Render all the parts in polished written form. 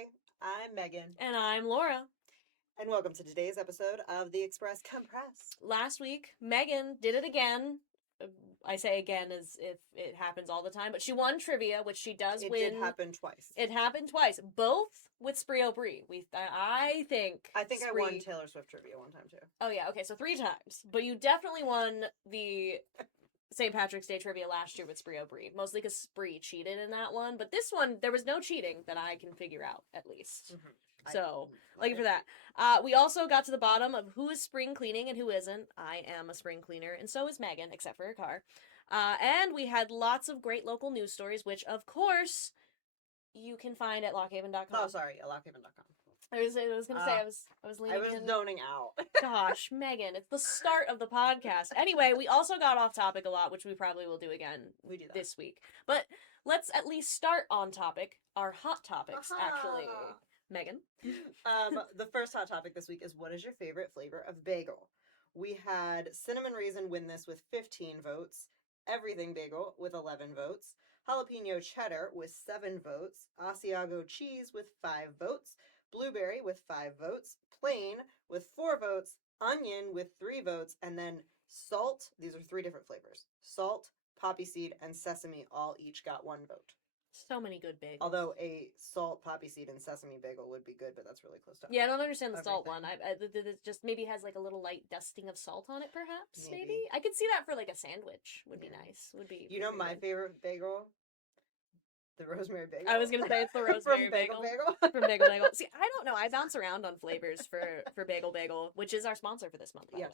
Hi, I'm Megan, And I'm Laura. and welcome to today's episode of The Express Compressed. Last week, Megan did it again. I say again as if it happens all the time, but she won trivia, which she does It win. did happen twice. It happened twice, both with Spree Brie. I think. I think I won Spree. Taylor Swift trivia one time too. Oh yeah, okay, so 3 times. But you definitely won the St. Patrick's Day trivia last year with Spree Brie, mostly because Spree cheated in that one. But this one, there was no cheating that I can figure out, at least. Mm-hmm. So, thank you for that. We also got to the bottom of who is spring cleaning and who isn't. I am a spring cleaner, and so is Megan, except for her car. And we had lots of great local news stories, which, of course, you can find at lockhaven.com. Oh, sorry, at lockhaven.com. I was gonna say I was leaning I was in. zoning out. Gosh, Megan, it's the start of the podcast. Anyway, we also got off topic a lot, which we probably will do again this week. But let's at least start on topic. Our hot topics, actually. Megan? The first hot topic this week is, what is your favorite flavor of bagel? We had cinnamon raisin win this with 15 votes, everything bagel with 11 votes, jalapeno cheddar with 7 votes, Asiago cheese with 5 votes, blueberry with 5 votes, plain with 4 votes, onion with 3 votes, and then salt. These are 3 different flavors. Salt, poppy seed, and sesame all each got 1 vote. So many good bagels. Although a salt, poppy seed, and sesame bagel would be good, but that's really close to. Yeah, I don't understand the salt one. It just maybe has like a little light dusting of salt on it, perhaps. Maybe I could see that for like a sandwich. Would be nice. Would be. You know my favorite bagel, the rosemary bagel. I was gonna say it's the rosemary from Bagel Bagel. From Bagel Bagel. See, I don't know. I bounce around on flavors for Bagel Bagel, which is our sponsor for this month. By the way.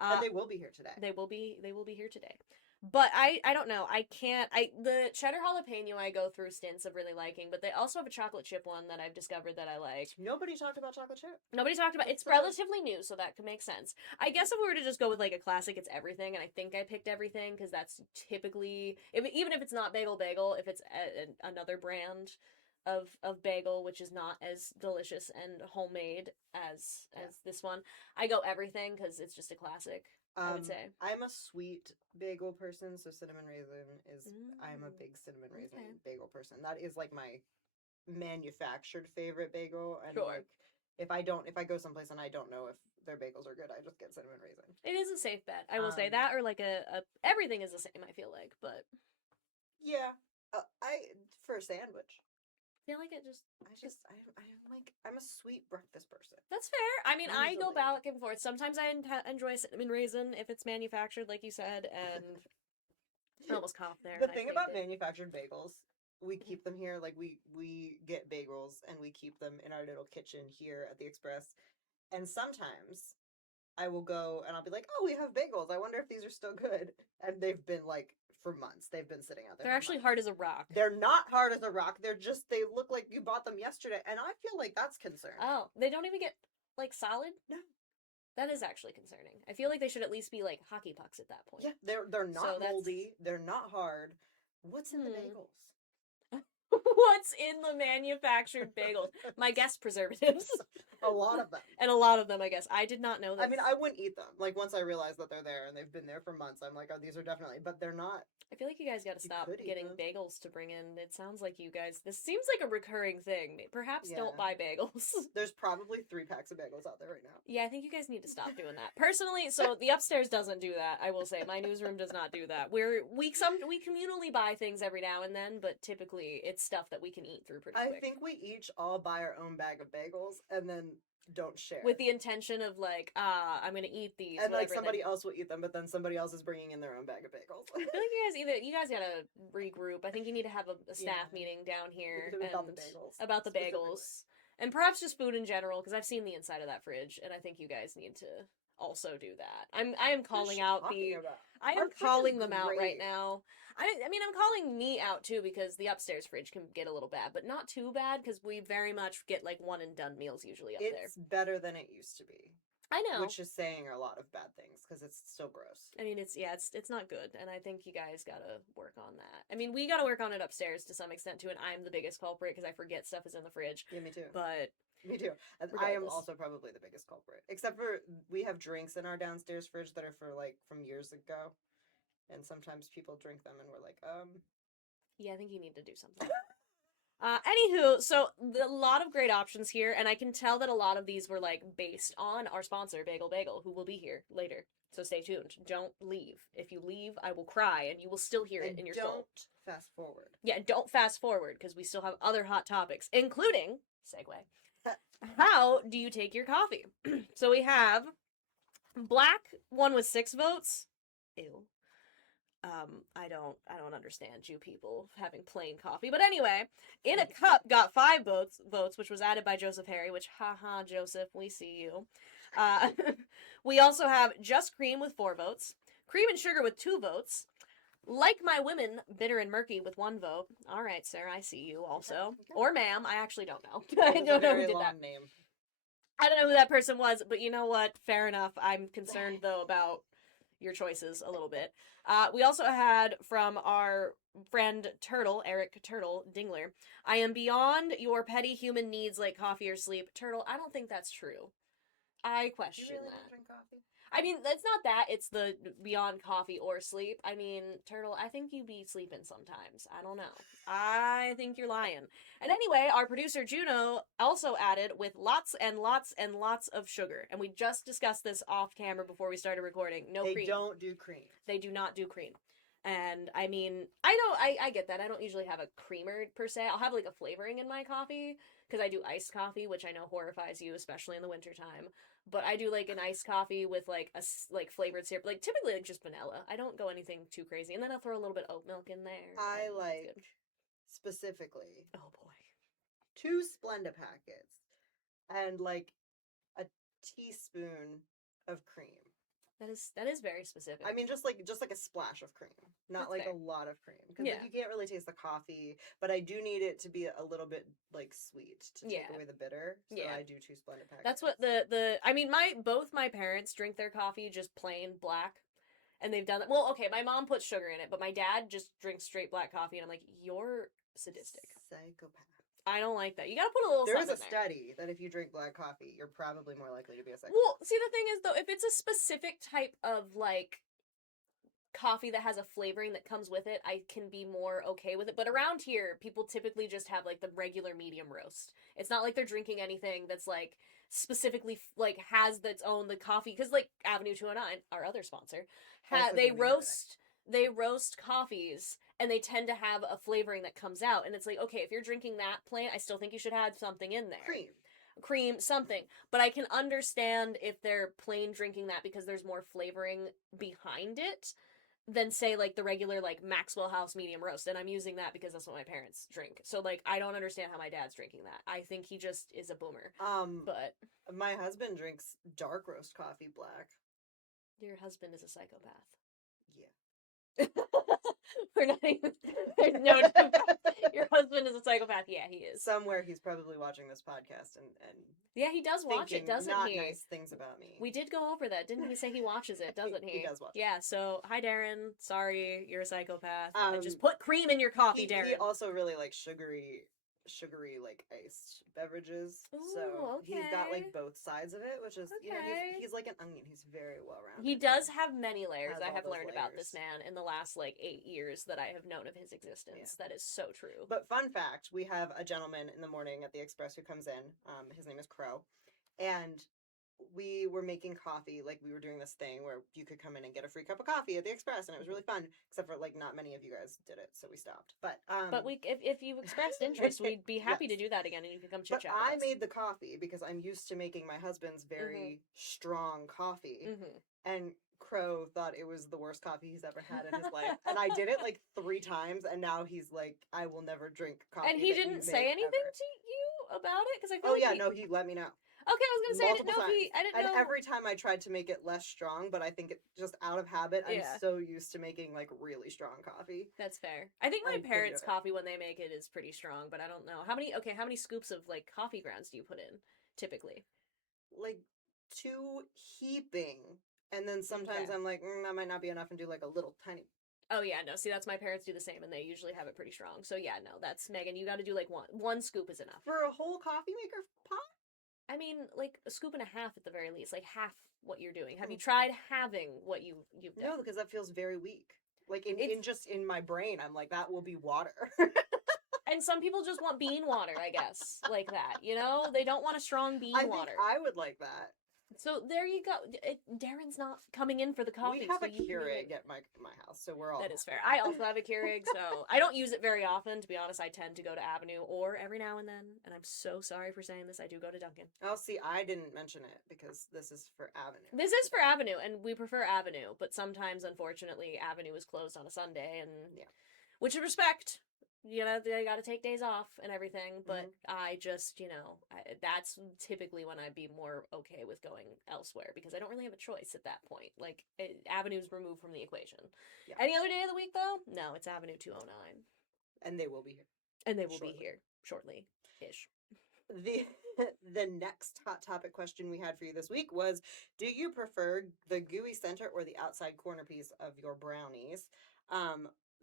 And they will be here today. They will be here today. But I don't know. I can't. The cheddar jalapeno I go through stints of really liking, but they also have a chocolate chip one that I've discovered that I like. Nobody talked about chocolate chip. Nobody talked about it's relatively new, so that could make sense. I guess if we were to just go with like a classic, it's everything, and I think I picked everything because that's typically even if it's not Bagel Bagel, if it's another brand of bagel, which is not as delicious and homemade as this one, I go everything because it's just a classic. I would say I'm a sweet bagel person, so cinnamon raisin is. I'm a big cinnamon raisin bagel person. That is like my manufactured favorite bagel, and like if I go someplace and I don't know if their bagels are good, I just get cinnamon raisin. It is a safe bet. I will say that, or like a everything is the same. I feel like, but yeah, for a sandwich. I feel like it I'm a sweet breakfast person. That's fair. I mean, I go back and forth. Sometimes I enjoy cinnamon raisin if it's manufactured, like you said, and I almost coughed there. The thing about manufactured bagels, we keep them here. Like we get bagels and we keep them in our little kitchen here at the Express. And sometimes I will go and I'll be like, "Oh, we have bagels. I wonder if these are still good." And they've been like for months. They've been sitting out there. They're actually hard as a rock. They're not hard as a rock. They look like you bought them yesterday, and I feel like that's concerning. Oh, they don't even get like solid? No. That is actually concerning. I feel like they should at least be like hockey pucks at that point. Yeah, they're not moldy. They're not hard. What's in the bagels? What's in the manufactured bagels? My guess, preservatives. A lot of them. And a lot of them, I guess. I did not know that. I mean, I wouldn't eat them. Like, once I realized that they're there and they've been there for months, I'm like, oh, these are definitely, but they're not. I feel like you guys got to stop getting bagels to bring in. It sounds like you guys, this seems like a recurring thing. Perhaps don't buy bagels. There's probably 3 packs of bagels out there right now. Yeah, I think you guys need to stop doing that. Personally, so the upstairs doesn't do that, I will say. My newsroom does not do that. We communally buy things every now and then, but typically it's stuff that we can eat through pretty quick. I think we each all buy our own bag of bagels and then don't share. With the intention of like, I'm gonna eat these. And like somebody else will eat them, but then somebody else is bringing in their own bag of bagels. I feel like you guys gotta regroup. I think you need to have a staff meeting down here about the bagels. And perhaps just food in general, because I've seen the inside of that fridge, and I think you guys need to also do that. I am calling out I am calling them out right now. I mean, I'm calling me out too, because the upstairs fridge can get a little bad, but not too bad, because we very much get like one and done meals usually up there. It's better than it used to be. I know. Which is saying a lot of bad things, because it's still gross. I mean, it's not good, and I think you guys gotta work on that. I mean, we gotta work on it upstairs to some extent too, and I'm the biggest culprit, because I forget stuff is in the fridge. Yeah, me too. But... Me too. I am also probably the biggest culprit. Except for, we have drinks in our downstairs fridge that are from years ago. And sometimes people drink them and we're like, Yeah, I think you need to do something. Anywho, so a lot of great options here, and I can tell that a lot of these were like based on our sponsor, Bagel Bagel, who will be here later. So stay tuned. Don't leave. If you leave, I will cry, and you will still hear it in your soul. Don't fast forward. Yeah, don't fast forward, because we still have other hot topics, including, segue, how do you take your coffee? So we have black, one with 6 votes. Ew. I don't understand you people having plain coffee. But anyway, in a cup got 5 votes, which was added by Joseph Harry, which, haha, Joseph, we see you. We also have just cream with 4 votes, cream and sugar with 2 votes, like my women, bitter and murky with 1 vote. All right, sir, I see you also. Okay. Or ma'am, I actually don't know. I don't know who did that. Name. I don't know who that person was, but you know what? Fair enough. I'm concerned, though, about your choices a little bit. We also had from our friend Turtle, Eric Turtle Dingler, I am beyond your petty human needs like coffee or sleep. Turtle, I don't think that's true. I question you really that. Don't drink coffee? I mean, it's not that. It's the beyond coffee or sleep. I mean, Turtle, I think you be sleeping sometimes. I don't know. I think you're lying. And anyway, our producer Juno also added with lots and lots and lots of sugar. And we just discussed this off camera before we started recording. No cream. They don't do cream. They do not do cream. And I mean, I get that. I don't usually have a creamer per se. I'll have like a flavoring in my coffee because I do iced coffee, which I know horrifies you, especially in the wintertime. But I do like an iced coffee with like a flavored syrup, like typically like just vanilla. I don't go anything too crazy, and then I'll throw a little bit of oat milk in there. I like specifically. Oh boy, 2 Splenda packets and like a teaspoon of cream. That is very specific. I mean, just like a splash of cream, not That's like fair. a lot of cream, because like, you can't really taste the coffee. But I do need it to be a little bit like sweet to take away the bitter. So I do 2 Splenda packets. That's what I mean. Both my parents drink their coffee just plain black, and they've done that. Well, okay, my mom puts sugar in it, but my dad just drinks straight black coffee, and I'm like, you're sadistic, psychopath. I don't like that. You gotta put a little something in there. There is a study that if you drink black coffee, you're probably more likely to be a psychopath. Well, see, the thing is, though, if it's a specific type of, like, coffee that has a flavoring that comes with it, I can be more okay with it. But around here, people typically just have, like, the regular medium roast. It's not like they're drinking anything that's, like, specifically, like, has its own, the coffee. Because, like, Avenue 209, our other sponsor, they roast coffees, and they tend to have a flavoring that comes out. And it's like, okay, if you're drinking that plain, I still think you should have something in there. Cream, something. But I can understand if they're plain drinking that because there's more flavoring behind it than, say, like, the regular, like, Maxwell House medium roast. And I'm using that because that's what my parents drink. So, like, I don't understand how my dad's drinking that. I think he just is a boomer. But my husband drinks dark roast coffee black. Your husband is a psychopath. Yeah. We're not even. There's no. Your husband is a psychopath. Yeah, he is. Somewhere he's probably watching this podcast and yeah, he does watch it, doesn't not he? Nice things about me. We did go over that, didn't he? Say he watches it, doesn't he? He does watch. Yeah. So hi, Darren. Sorry, you're a psychopath. Just put cream in your coffee, Darren. He also really likes sugary like iced beverages. Ooh, so okay. He's got like both sides of it, which is he's like an onion. He's very well rounded. He does have many layers. I have learned about this man in the last like 8 years that I have known of his existence. Yeah. That is so true. But fun fact, we have a gentleman in the morning at the Express who comes in. His name is Crow, and we were making coffee, like we were doing this thing where you could come in and get a free cup of coffee at the Express, and it was really fun, except for like not many of you guys did it, so we stopped. But if you expressed interest, we'd be happy to do that again, and you could come chit chat. But I made the coffee because I'm used to making my husband's very strong coffee, and Crow thought it was the worst coffee he's ever had in his life, and I did it like 3 times, and now he's like, I will never drink coffee. And he didn't say anything to you about it, because I feel he let me know. Okay, I was gonna say I didn't know. And every time I tried to make it less strong, but I think it just out of habit. I'm so used to making like really strong coffee. That's fair. I think my parents' coffee when they make it is pretty strong, but I don't know how many scoops of like coffee grounds do you put in typically? Like 2 heaping, and then sometimes I'm like that might not be enough, and do like a little tiny. Oh yeah, no. See, that's my parents do the same, and they usually have it pretty strong. So yeah, no, that's Megan. You got to do like one scoop is enough for a whole coffee maker pot. I mean, like a scoop and a half at the very least, like half what you're doing. Have you tried having what you've done? No, because that feels very weak. Like in my brain, I'm like, that will be water. And some people just want bean water, I guess, like that. You know, they don't want a strong bean water. I would like that. So there you go. Darren's not coming in for the coffee. We have a Keurig at my house, so we're all. That is fair. I also have a Keurig, so I don't use it very often. To be honest, I tend to go to Avenue or every now and then. And I'm so sorry for saying this. I do go to Dunkin'. Oh, see, I didn't mention it because this is for Avenue. This is for Avenue, and we prefer Avenue. But sometimes, unfortunately, Avenue is closed on a Sunday, and which I respect. You know, they got to take days off and everything, but I just, that's typically when I'd be more okay with going elsewhere because I don't really have a choice at that point. Like, Avenue's removed from the equation. Yeah. Any other day of the week, though? No, it's Avenue 209. And they will be here. And they will be here shortly-ish. The next hot topic question we had for you this week was, do you prefer the gooey center or the outside corner piece of your brownies?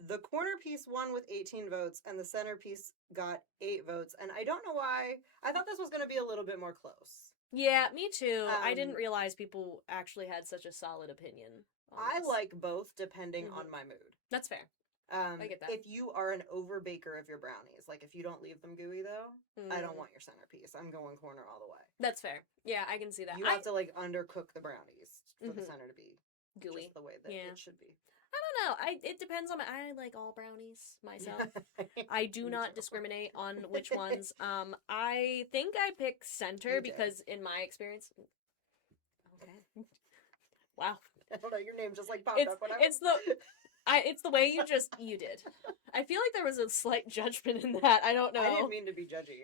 The corner piece won with 18 votes, and the centerpiece got 8 votes. And I don't know why. I thought this was going to be a little bit more close. Yeah, me too. I didn't realize people actually had such a solid opinion. I like both, depending on my mood. That's fair. I get that. If you are an over baker of your brownies, like if you don't leave them gooey though, I don't want your centerpiece. I'm going corner all the way. That's fair. Yeah, I can see that. You have to like undercook the brownies for the center to be gooey, just the way that it should be. I don't know. It depends on I like all brownies myself. I do not discriminate on which ones. I think I pick center because in my experience. Okay. Wow. I don't know. Your name just like popped up. Whatever. It's the way you did. I feel like there was a slight judgment in that. I don't know. I didn't mean to be judgy.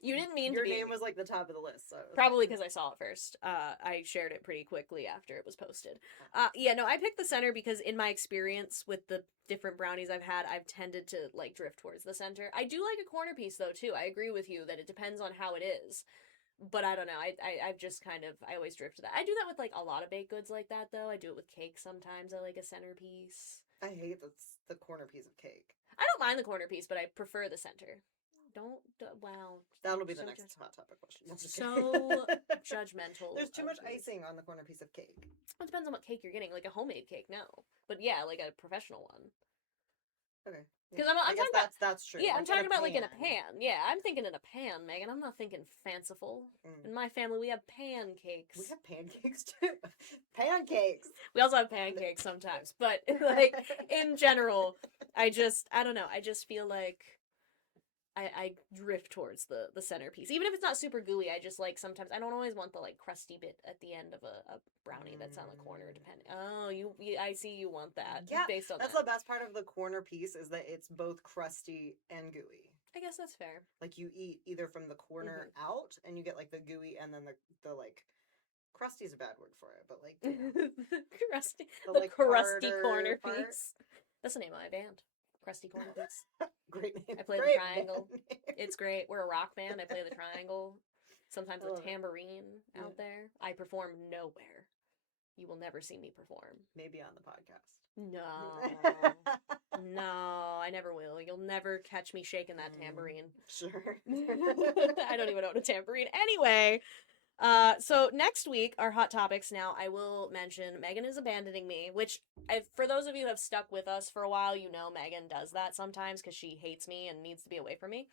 You didn't mean to be. Your name was like the top of the list. So. Probably because I saw it first. I shared it pretty quickly after it was posted. I picked the center because in my experience with the different brownies I've had, I've tended to like drift towards the center. I do like a corner piece though too. I agree with you that it depends on how it is. But I don't know. I've just I always drift to that. I do that with like a lot of baked goods like that though. I do it with cake sometimes. I like a centerpiece. I hate the corner piece of cake. I don't mind the corner piece, but I prefer the center. Wow. That'll be the next hot topic question. So judgmental. There's too much icing on the corner piece of cake. It depends on what cake you're getting. Like a homemade cake, no. But yeah, like a professional one. Okay. Because I'm talking about that's true. Yeah, I'm talking about like in a pan. Yeah, I'm thinking in a pan, Megan. I'm not thinking fanciful. In my family, we have pancakes. We have pancakes too. Pancakes. We also have pancakes sometimes, but like in general, I don't know. I just feel like I drift towards the centerpiece. Even if it's not super gooey, I just like sometimes I don't always want the like crusty bit at the end of a brownie that's on the corner. Depending. Oh, I see you want that. Yeah, based on that's that. the best part of the corner piece is that it's both crusty and gooey. I guess that's fair. Like you eat either from the corner out, and you get like the gooey, and then the like crusty's a bad word for it, but like crusty, the like crusty corner piece. That's the name of my band. Crusty Corner Piece. Great name. I play the triangle. It's great. We're a rock band. I play the triangle. Sometimes a tambourine out there. I perform nowhere. You will never see me perform. Maybe on the podcast. No. No, I never will. You'll never catch me shaking that tambourine. Sure. I don't even own a tambourine. Anyway, so next week, our hot topics now, I will mention Megan is abandoning me, which for those of you who have stuck with us for a while, you know Megan does that sometimes because she hates me and needs to be away from me.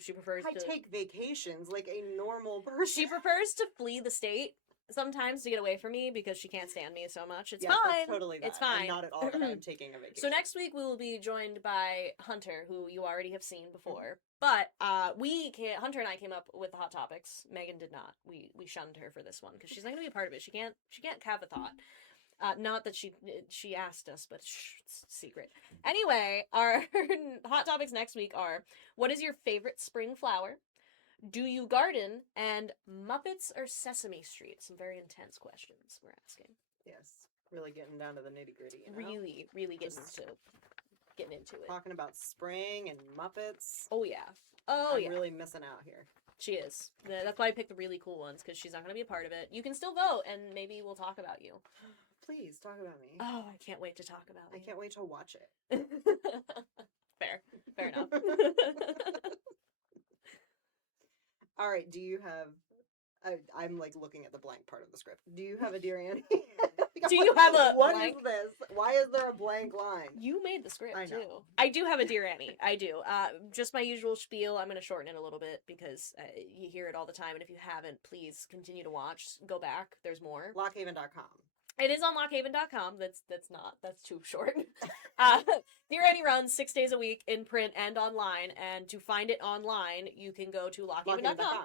She prefers to take vacations like a normal person. She prefers to flee the state sometimes to get away from me because she can't stand me so much. It's fine. That's totally that. It's fine. And not at all that I'm taking a vacation. So next week we will be joined by Hunter, who you already have seen before. But Hunter and I came up with the hot topics. Megan did not. We shunned her for this one because she's not going to be a part of it. She can't have a thought. Not that she asked us, but it's secret. Anyway, our hot topics next week are: what is your favorite spring flower? Do you garden? And Muppets or Sesame Street? Some very intense questions we're asking. Yes, really getting down to the nitty gritty. Really getting into it. Talking about spring and Muppets. Oh yeah. I'm really missing out here. She is. That's why I picked the really cool ones because she's not going to be a part of it. You can still vote, and maybe we'll talk about you. Please talk about me. Oh, I can't wait to talk about you. I can't wait to watch it. Fair enough. All right, do you have... I'm, like, looking at the blank part of the script. Do you have a Dear Annie? Do you have a What blank? is this? Why is there a blank line? You made the script, I know. too. I do have a Dear Annie. I do. Just my usual spiel. I'm going to shorten it a little bit because you hear it all the time. And if you haven't, please continue to watch. Go back. There's more. Lockhaven.com. It is on lockhaven.com. That's too short. Dear Annie runs 6 days a week in print and online. And to find it online, you can go to lockhaven.com.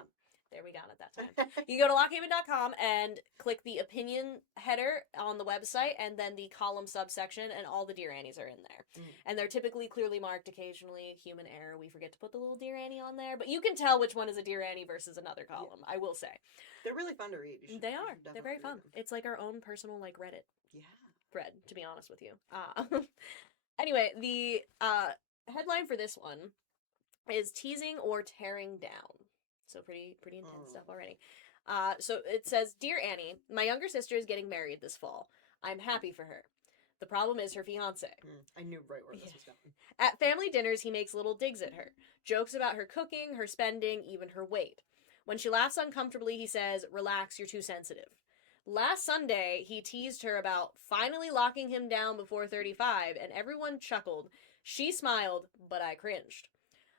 There we got it that time. You go to lockhaven.com and click the opinion header on the website and then the column subsection, and all the Dear Annies are in there. And they're typically clearly marked. Occasionally, human error, we forget to put the little Dear Annie on there, but you can tell which one is a Dear Annie versus another column, I will say. They're really fun to read. They are. They're very fun. It's like our own personal, like, Reddit. Yeah. Thread, to be honest with you. Anyway, the headline for this one is Teasing or Tearing Down. So pretty intense stuff already. So it says, Dear Annie, my younger sister is getting married this fall. I'm happy for her. The problem is her fiancé. I knew right where this was going. At family dinners, he makes little digs at her. Jokes about her cooking, her spending, even her weight. When she laughs uncomfortably, he says, relax, you're too sensitive. Last Sunday, he teased her about finally locking him down before 35, and everyone chuckled. She smiled, but I cringed.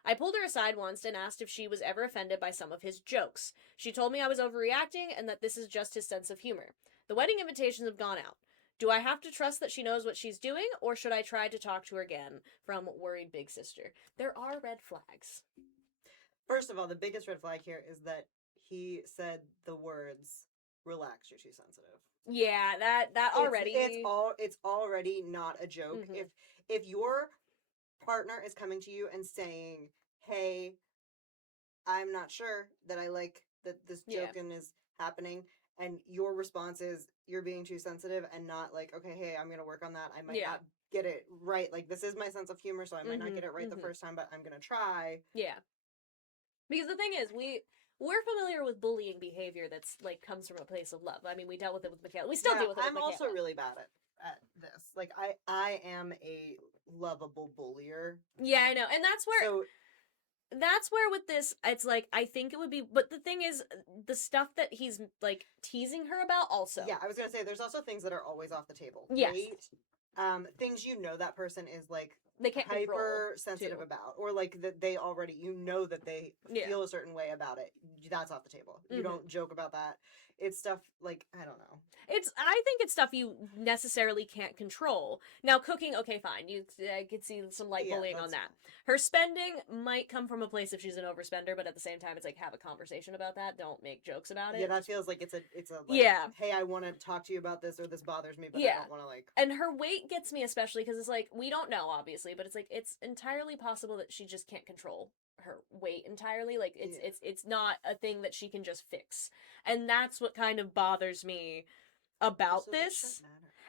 I pulled her aside once and asked if she was ever offended by some of his jokes. She told me I was overreacting and that this is just his sense of humor. The wedding invitations have gone out. Do I have to trust that she knows what she's doing, or should I try to talk to her again? From Worried Big Sister. There are red flags. First of all, the biggest red flag here is that he said the words, relax, you're too sensitive. Yeah, that already... It's already not a joke. If your partner is coming to you and saying, hey, I'm not sure that I like that this joking is happening, and your response is you're being too sensitive, and not like, okay, hey, I'm gonna work on that, I might not get it right, like this is my sense of humor, so I might not get it right the first time, but I'm gonna try. Because the thing is, we're familiar with bullying behavior that's like comes from a place of love. I mean, we dealt with it with Michaela. We still deal with it with Michaela. I'm also really bad at this. Like I am a lovable bullier. Yeah, I know. And that's where with this, it's like, I think it would be, but the thing is, the stuff that he's, like, teasing her about also. Yeah, I was gonna say, there's also things that are always off the table. Yes. Right? Things that person is, like, they can't hyper sensitive about, or, like, that they already, that they feel a certain way about it. That's off the table. You don't joke about that. It's stuff, like, I don't know. I think it's stuff you necessarily can't control. Now, cooking, okay, fine. I could see some light bullying on that. Her spending might come from a place if she's an overspender, but at the same time, it's like, have a conversation about that. Don't make jokes about it. Yeah, that feels like it's a like, hey, I want to talk to you about this, or this bothers me, but I don't want to, like... And her weight gets me especially, because it's like, we don't know, obviously, but it's like, it's entirely possible that she just can't control her weight entirely. Like, it's not a thing that she can just fix. And that's what kind of bothers me about this.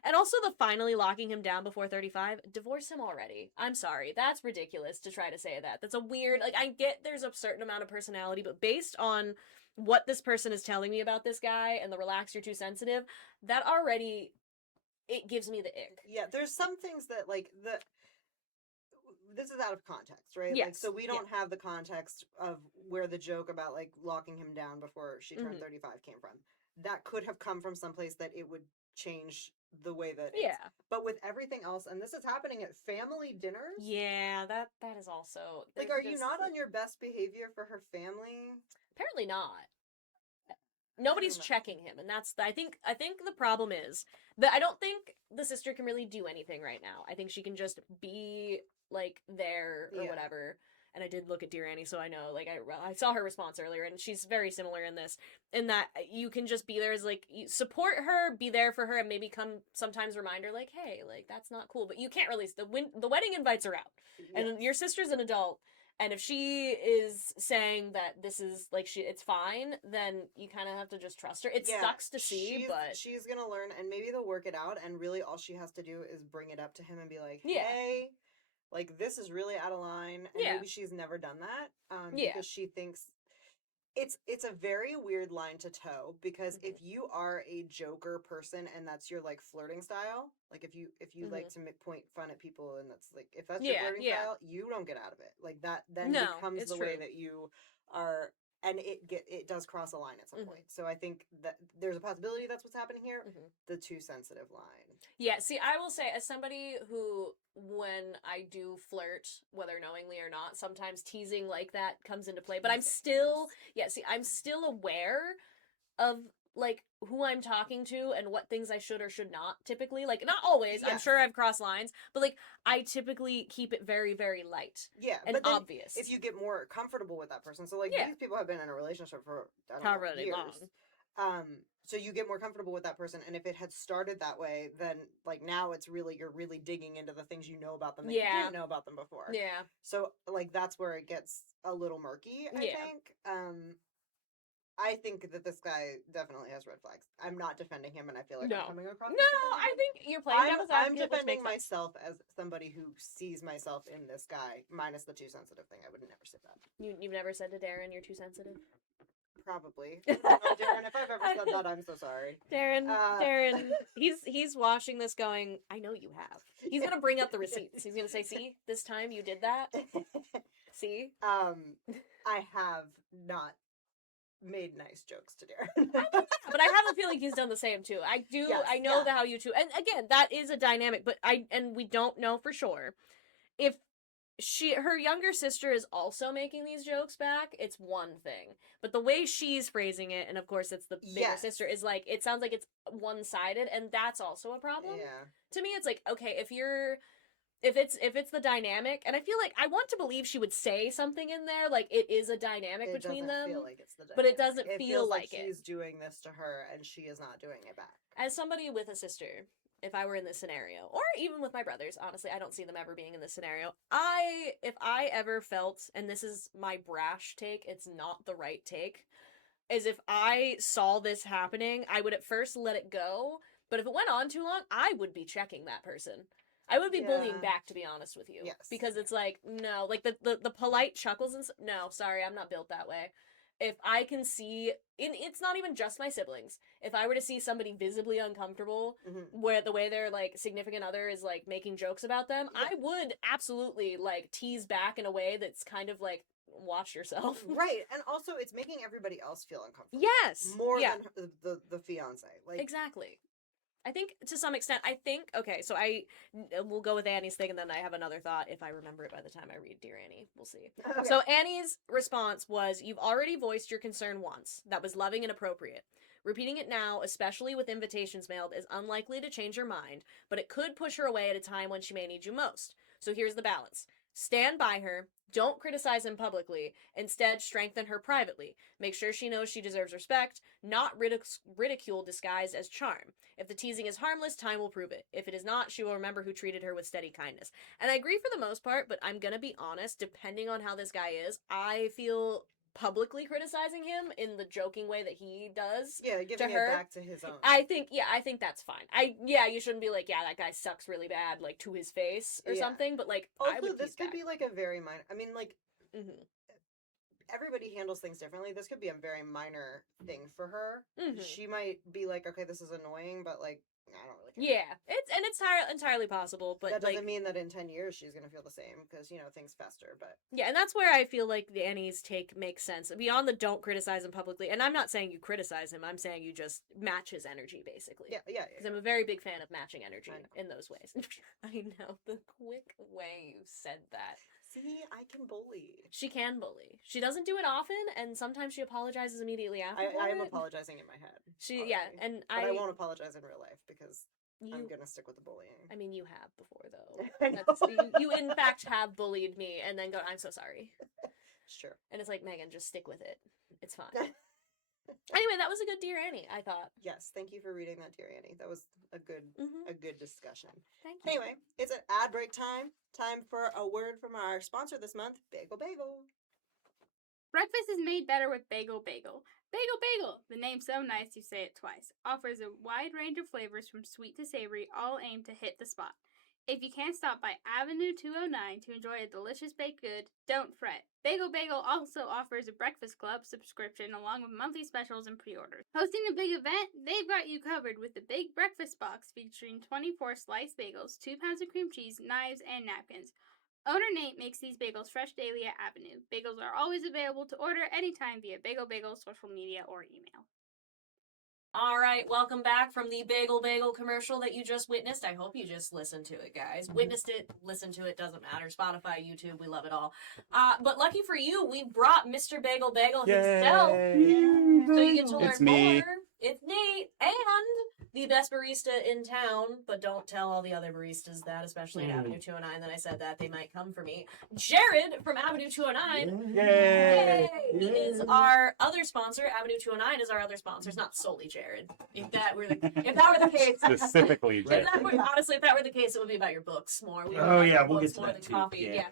And also the finally locking him down before 35. Divorce him already. I'm sorry. That's ridiculous to try to say that. That's a weird... Like, I get there's a certain amount of personality, but based on what this person is telling me about this guy and the relax, you're too sensitive, that already... It gives me the ick. Yeah, there's some things that, like, this is out of context, right? Yes. Like, so we don't have the context of where the joke about, like, locking him down before she turned 35 came from. That could have come from someplace that it would change the way that it's... But with everything else, and this is happening at family dinners? Yeah, that is also... Like, are you not on your best behavior for her family? Apparently not. Nobody's checking him, and that's... I think the problem is that I don't think the sister can really do anything right now. I think she can just be, like, there or whatever. And I did look at Dear Annie, so I know, like, I saw her response earlier, and she's very similar in this, in that you can just be there as, like, you support her, be there for her, and maybe sometimes remind her, like, hey, like, that's not cool, but you can't release, the wedding invites are out, and your sister's an adult, and if she is saying that this is, like, it's fine, then you kind of have to just trust her. It sucks to see, but... She's gonna learn, and maybe they'll work it out, and really all she has to do is bring it up to him and be like, hey... Like, this is really out of line, and maybe she's never done that, because she thinks... It's a very weird line to toe, because if you are a joker person and that's your, like, flirting style, like, if you like to point fun at people, and that's, like, if that's your flirting style, you don't get out of it. Like, that then becomes the way that you are and it does cross a line at some point. So I think that there's a possibility that's what's happening here. The too sensitive line. Yeah, see, I will say, as somebody who, when I do flirt, whether knowingly or not, sometimes teasing like that comes into play. But I'm still aware of, like, who I'm talking to and what things I should or should not typically. Like, not always. I'm sure I've crossed lines. But, like, I typically keep it very, very light. Yeah. And but then obvious. If you get more comfortable with that person. So, like, these people have been in a relationship for, years. Long. So you get more comfortable with that person. And if it had started that way, then, like, now it's really, you're really digging into the things you know about them that you didn't know about them before. Yeah. So, like, that's where it gets a little murky, I think. I think that this guy definitely has red flags. I'm not defending him, and I feel like I'm coming across. No, I think you're playing devil's advocate. I'm defending myself as somebody who sees myself in this guy, minus the too sensitive thing. I would never say that. You've never said to Darren you're too sensitive? Probably. Darren, if I've ever said that, I'm so sorry. Darren, he's watching this going, I know you have. He's gonna bring up the receipts. He's gonna say, see, this time you did that. See? I have not made nice jokes to Darren. But I have a feeling he's done the same too. I do. Yes, I know how you two, and again, that is a dynamic, but we don't know for sure. If her younger sister is also making these jokes back, it's one thing. But the way she's phrasing it, and of course it's the bigger sister, is like, it sounds like it's one-sided, and that's also a problem. Yeah. To me, it's like, okay, if it's the dynamic, and I feel like I want to believe she would say something in there, like it is a dynamic between them. It doesn't feel like it's the dynamic. But it doesn't feel like she's doing this to her and she is not doing it back. As somebody with a sister, if I were in this scenario, or even with my brothers, honestly, I don't see them ever being in this scenario. If I ever felt, and this is my brash take, it's not the right take, is if I saw this happening, I would at first let it go, but if it went on too long, I would be checking that person. I would be bullying back, to be honest with you. Yes. Because it's like, no, like the polite chuckles and no, sorry, I'm not built that way. If I can see, it's not even just my siblings. If I were to see somebody visibly uncomfortable, where the way their, like, significant other is, like, making jokes about them, I would absolutely, like, tease back in a way that's kind of like, watch yourself. Right, and also it's making everybody else feel uncomfortable. Yes. More than the fiance. Like, exactly. I think, to some extent, okay, so we'll go with Annie's thing, and then I have another thought, if I remember it by the time I read Dear Annie. We'll see. Okay. So Annie's response was, you've already voiced your concern once. That was loving and appropriate. Repeating it now, especially with invitations mailed, is unlikely to change her mind, but it could push her away at a time when she may need you most. So here's the balance. Stand by her. Don't criticize him publicly. Instead, strengthen her privately. Make sure she knows she deserves respect, not ridicule disguised as charm. If the teasing is harmless, time will prove it. If it is not, she will remember who treated her with steady kindness. And I agree for the most part, but I'm gonna be honest, depending on how this guy is, I feel publicly criticizing him in the joking way that he does giving to her, it back to his own. I think that's fine. You shouldn't be like, that guy sucks really bad, like, to his face or something, but, like, also, I would this could be, like, a very minor, I mean, like, everybody handles things differently. This could be a very minor thing for her. She might be like, okay, this is annoying, but, like, I don't really care. Yeah, it's entirely possible, but that doesn't mean that in 10 years she's gonna feel the same, because, things fester, but... Yeah, and that's where I feel like Annie's take makes sense. Beyond the don't criticize him publicly, and I'm not saying you criticize him, I'm saying you just match his energy, basically. Yeah. Because I'm a very big fan of matching energy in those ways. I know, the quick way you said that. See, I can bully. She can bully. She doesn't do it often, and sometimes she apologizes immediately after. I am apologizing in my head. But I won't apologize in real life because I'm gonna stick with the bullying. I mean, you have before though. You in fact have bullied me, and then go, I'm so sorry. Sure. And it's like, Megan, just stick with it. It's fine. Anyway, that was a good Dear Annie, I thought. Yes, thank you for reading that, Dear Annie. That was a good discussion. Thank you. Anyway, it's an ad break time. Time for a word from our sponsor this month, Bagel Bagel. Breakfast is made better with Bagel Bagel. Bagel Bagel, the name's so nice you say it twice, offers a wide range of flavors from sweet to savory, all aimed to hit the spot. If you can't stop by Avenue 209 to enjoy a delicious baked good, don't fret. Bagel Bagel also offers a breakfast club subscription along with monthly specials and pre-orders. Hosting a big event? They've got you covered with the big breakfast box featuring 24 sliced bagels, 2 pounds of cream cheese, knives, and napkins. Owner Nate makes these bagels fresh daily at Avenue. Bagels are always available to order anytime via Bagel Bagel social media or email. All right, welcome back from the Bagel Bagel commercial that you just witnessed. I hope you just listened to it, guys. Witnessed it, listened to it, doesn't matter. Spotify, YouTube, we love it all. But lucky for you, we brought Mr. Bagel Bagel himself. So you get to learn more. It's Nate and the best barista in town, but don't tell all the other baristas that, especially at Avenue 209, that I said that. They might come for me. Jared from Avenue 209. Yay! He is our other sponsor. Avenue 209 is our other sponsor. It's not solely Jared. If that were the case. Specifically Jared. Honestly, if that were the case, it would be about your books more. We'll get to more that than coffee. Yeah.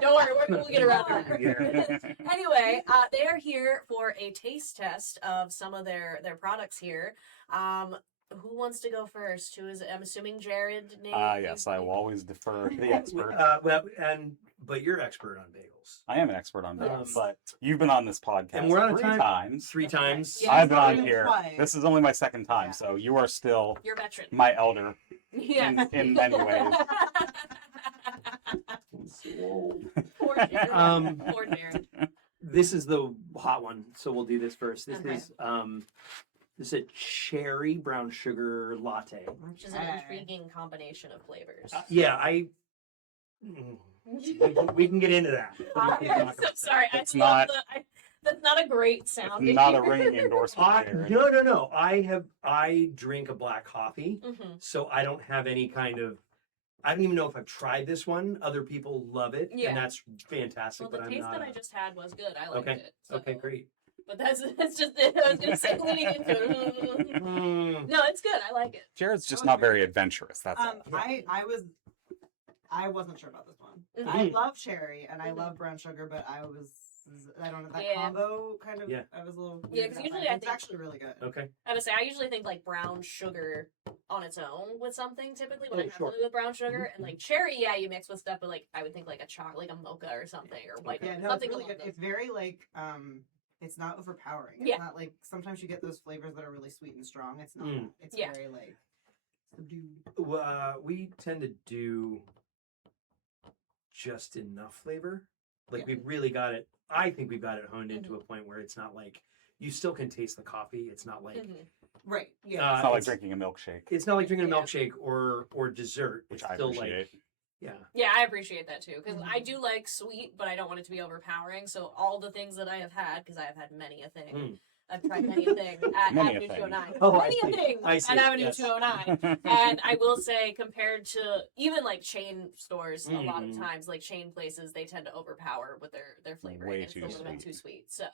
Don't worry, we'll get around to that. Anyway, they are here for a taste test of some of their products here. Who wants to go first? I'm assuming Jared. Nate, yes, I will always defer to the expert. But you're expert on bagels. I am an expert on bagels, but you've been on this podcast and we're on three times. Yeah, I've been on here. This is only my second time, so you are still you're veteran. My elder Yeah. in many ways. Poor Jared. Poor Jared. This is the hot one, so we'll do this first. This is a cherry brown sugar latte, which is an intriguing combination of flavors. We can get into that. I'm so sorry. That's not a great sound. It's not a ringing endorsement. No. I drink a black coffee, so I don't have any kind of. I don't even know if I've tried this one. Other people love it, and that's fantastic. Well, the taste that I just had was good. I liked it. So. Okay, great. But that's just it. I was gonna say leading into it. No, it's good. I like it. Jared's just not very adventurous. That's all. I wasn't sure about this one. I love cherry and I love brown sugar, but I don't know that combo kind of. I was a little. Because usually it's actually really good. Okay. I would say I usually think like brown sugar on its own with something typically when I have something with brown sugar and like cherry. Yeah, you mix with stuff, but like I would think like a chocolate, like a mocha or something or white. Yeah, no, something it's really good. It's very like it's not overpowering. It's not like sometimes you get those flavors that are really sweet and strong. It's not. It's very like subdued. We tend to do just enough flavor. Like we've really got it. I think we've got it honed into a point where it's not like you still can taste the coffee. It's not like right. Yeah. It's not like drinking a milkshake. It's not like drinking a milkshake or dessert. Which it's I still appreciate. Like Yeah, I appreciate that too because I do like sweet, but I don't want it to be overpowering. So all the things that I have had, because I have had many a thing. I've tried many a thing at Avenue 209. Many a thing at Avenue 209. And I will say, compared to even like chain stores, a lot of times, like chain places, they tend to overpower with their flavoring. Way it's too a little bit too sweet. So,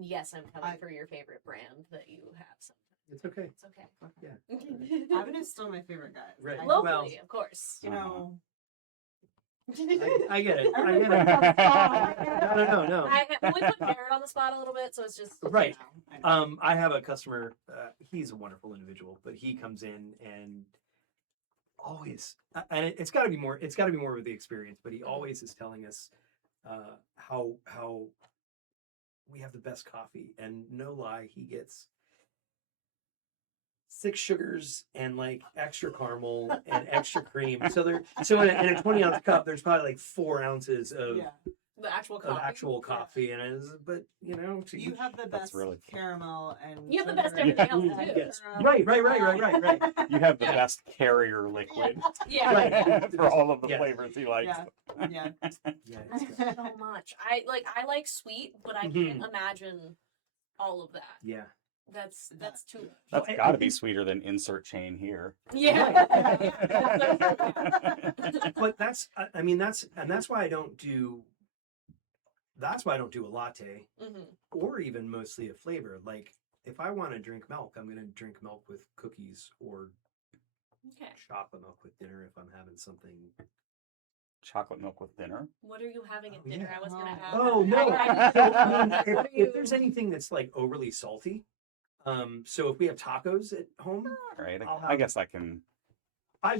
yes, I'm coming for your favorite brand that you have sometimes. It's okay. It's okay. Yeah. Avenue's still my favorite, guys. Right. Locally, of course. You know. I get it. No. We put Jared on the spot a little bit, so it's just right. I have a customer. He's a wonderful individual, but he comes in and always, and it's got to be more. It's got to be more with the experience. But he always is telling us how we have the best coffee, and no lie, he gets 6 sugars and like extra caramel and extra cream. So in a 20-ounce cup, there's probably like 4 ounces of the actual coffee. And it is, but you know, you have the best caramel and you have the best everything else too. Yes. Right. You have the best carrier liquid. For all of the flavors he likes. Yeah. So much. I like sweet, but I can't imagine all of that. Yeah. That's too much. That's got to be sweeter than insert chain here. Yeah. But that's why I don't do. That's why I don't do a latte, or even mostly a flavor. Like if I want to drink milk, I'm going to drink milk with cookies or chocolate milk with dinner if I'm having something. Chocolate milk with dinner? What are you having at dinner? I was going to have. Oh no! So, if there's anything that's like overly salty, so if we have tacos at home, all right, I guess I can. I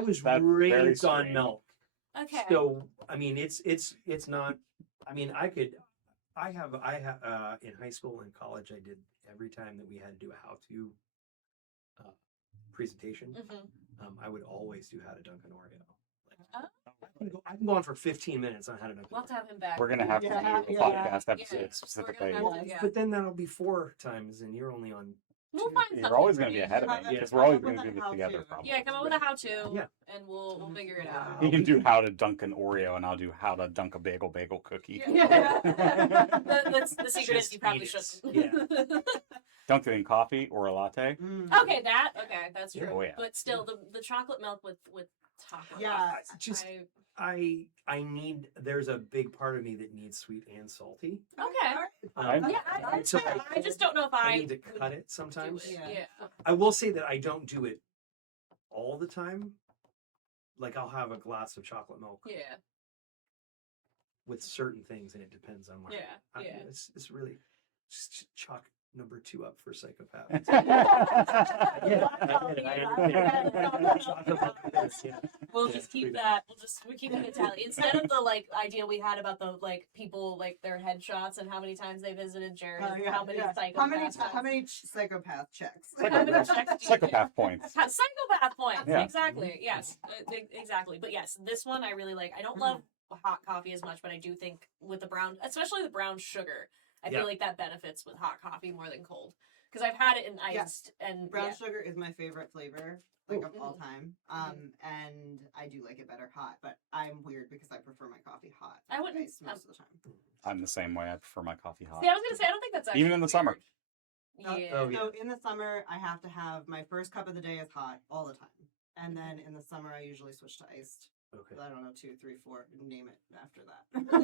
was raised on milk. Okay. So I mean, it's not. I mean, I have in high school and college, I did every time that we had to do a how-to presentation. I would always do how to dunk an Oreo. I can go on for 15 minutes on how to dunk. We'll have to have him back. We're gonna have to do a Yeah. podcast episode Yeah. We're specifically. gonna have to, yeah. But then that'll be 4 times, and you're only on. We'll find something. You're always for gonna be you. ahead of me Yeah. because we're always Come up gonna with do a this together. how-to. Probably. Yeah, come up with a how-to, Yeah. and we'll figure it out. You can do how to dunk an Oreo, and I'll do how to dunk a bagel bagel cookie. Yeah. The secret is Just you probably eat it. shouldn't. Dunk it in coffee or a latte. Okay, that's true. Oh, yeah. But still, the chocolate milk with chocolate. Yeah, just I need. There's a big part of me that needs sweet and salty. Okay. I'm- Yeah, So I just don't know if I I need to would cut it do sometimes. it. Yeah. Yeah. I will say that I don't do it all the time. Like I'll have a glass of chocolate milk Yeah. with certain things, and it depends on what. Yeah. Yeah. It's really just chalk number 2 up for psychopath. We'll just keep that. We're keeping it tally instead of the idea we had about the people their headshots and how many times they visited Jared. How many psychopaths? How many psychopath checks? How many checks do you Psychopath points. Psychopath points. Yeah. Exactly. Yes. Exactly. But yes, this one I really like. I don't love hot coffee as much, but I do think with the brown, especially the brown sugar, I feel like that benefits with hot coffee more than cold. Because I've had it in iced and Brown sugar is my favorite flavor, of all time. And I do like it better hot, but I'm weird because I prefer my coffee hot. I wouldn't- iced most of the time. I'm the same way. I prefer my coffee hot. See, I was gonna say I don't think that's actually Even in the summer. weird. Yeah. Oh, yeah. So in the summer, I have to have my first cup of the day is hot all the time, and then in the summer, I usually switch to iced. Okay. I don't know, 2, 3, 4, name it after Whatever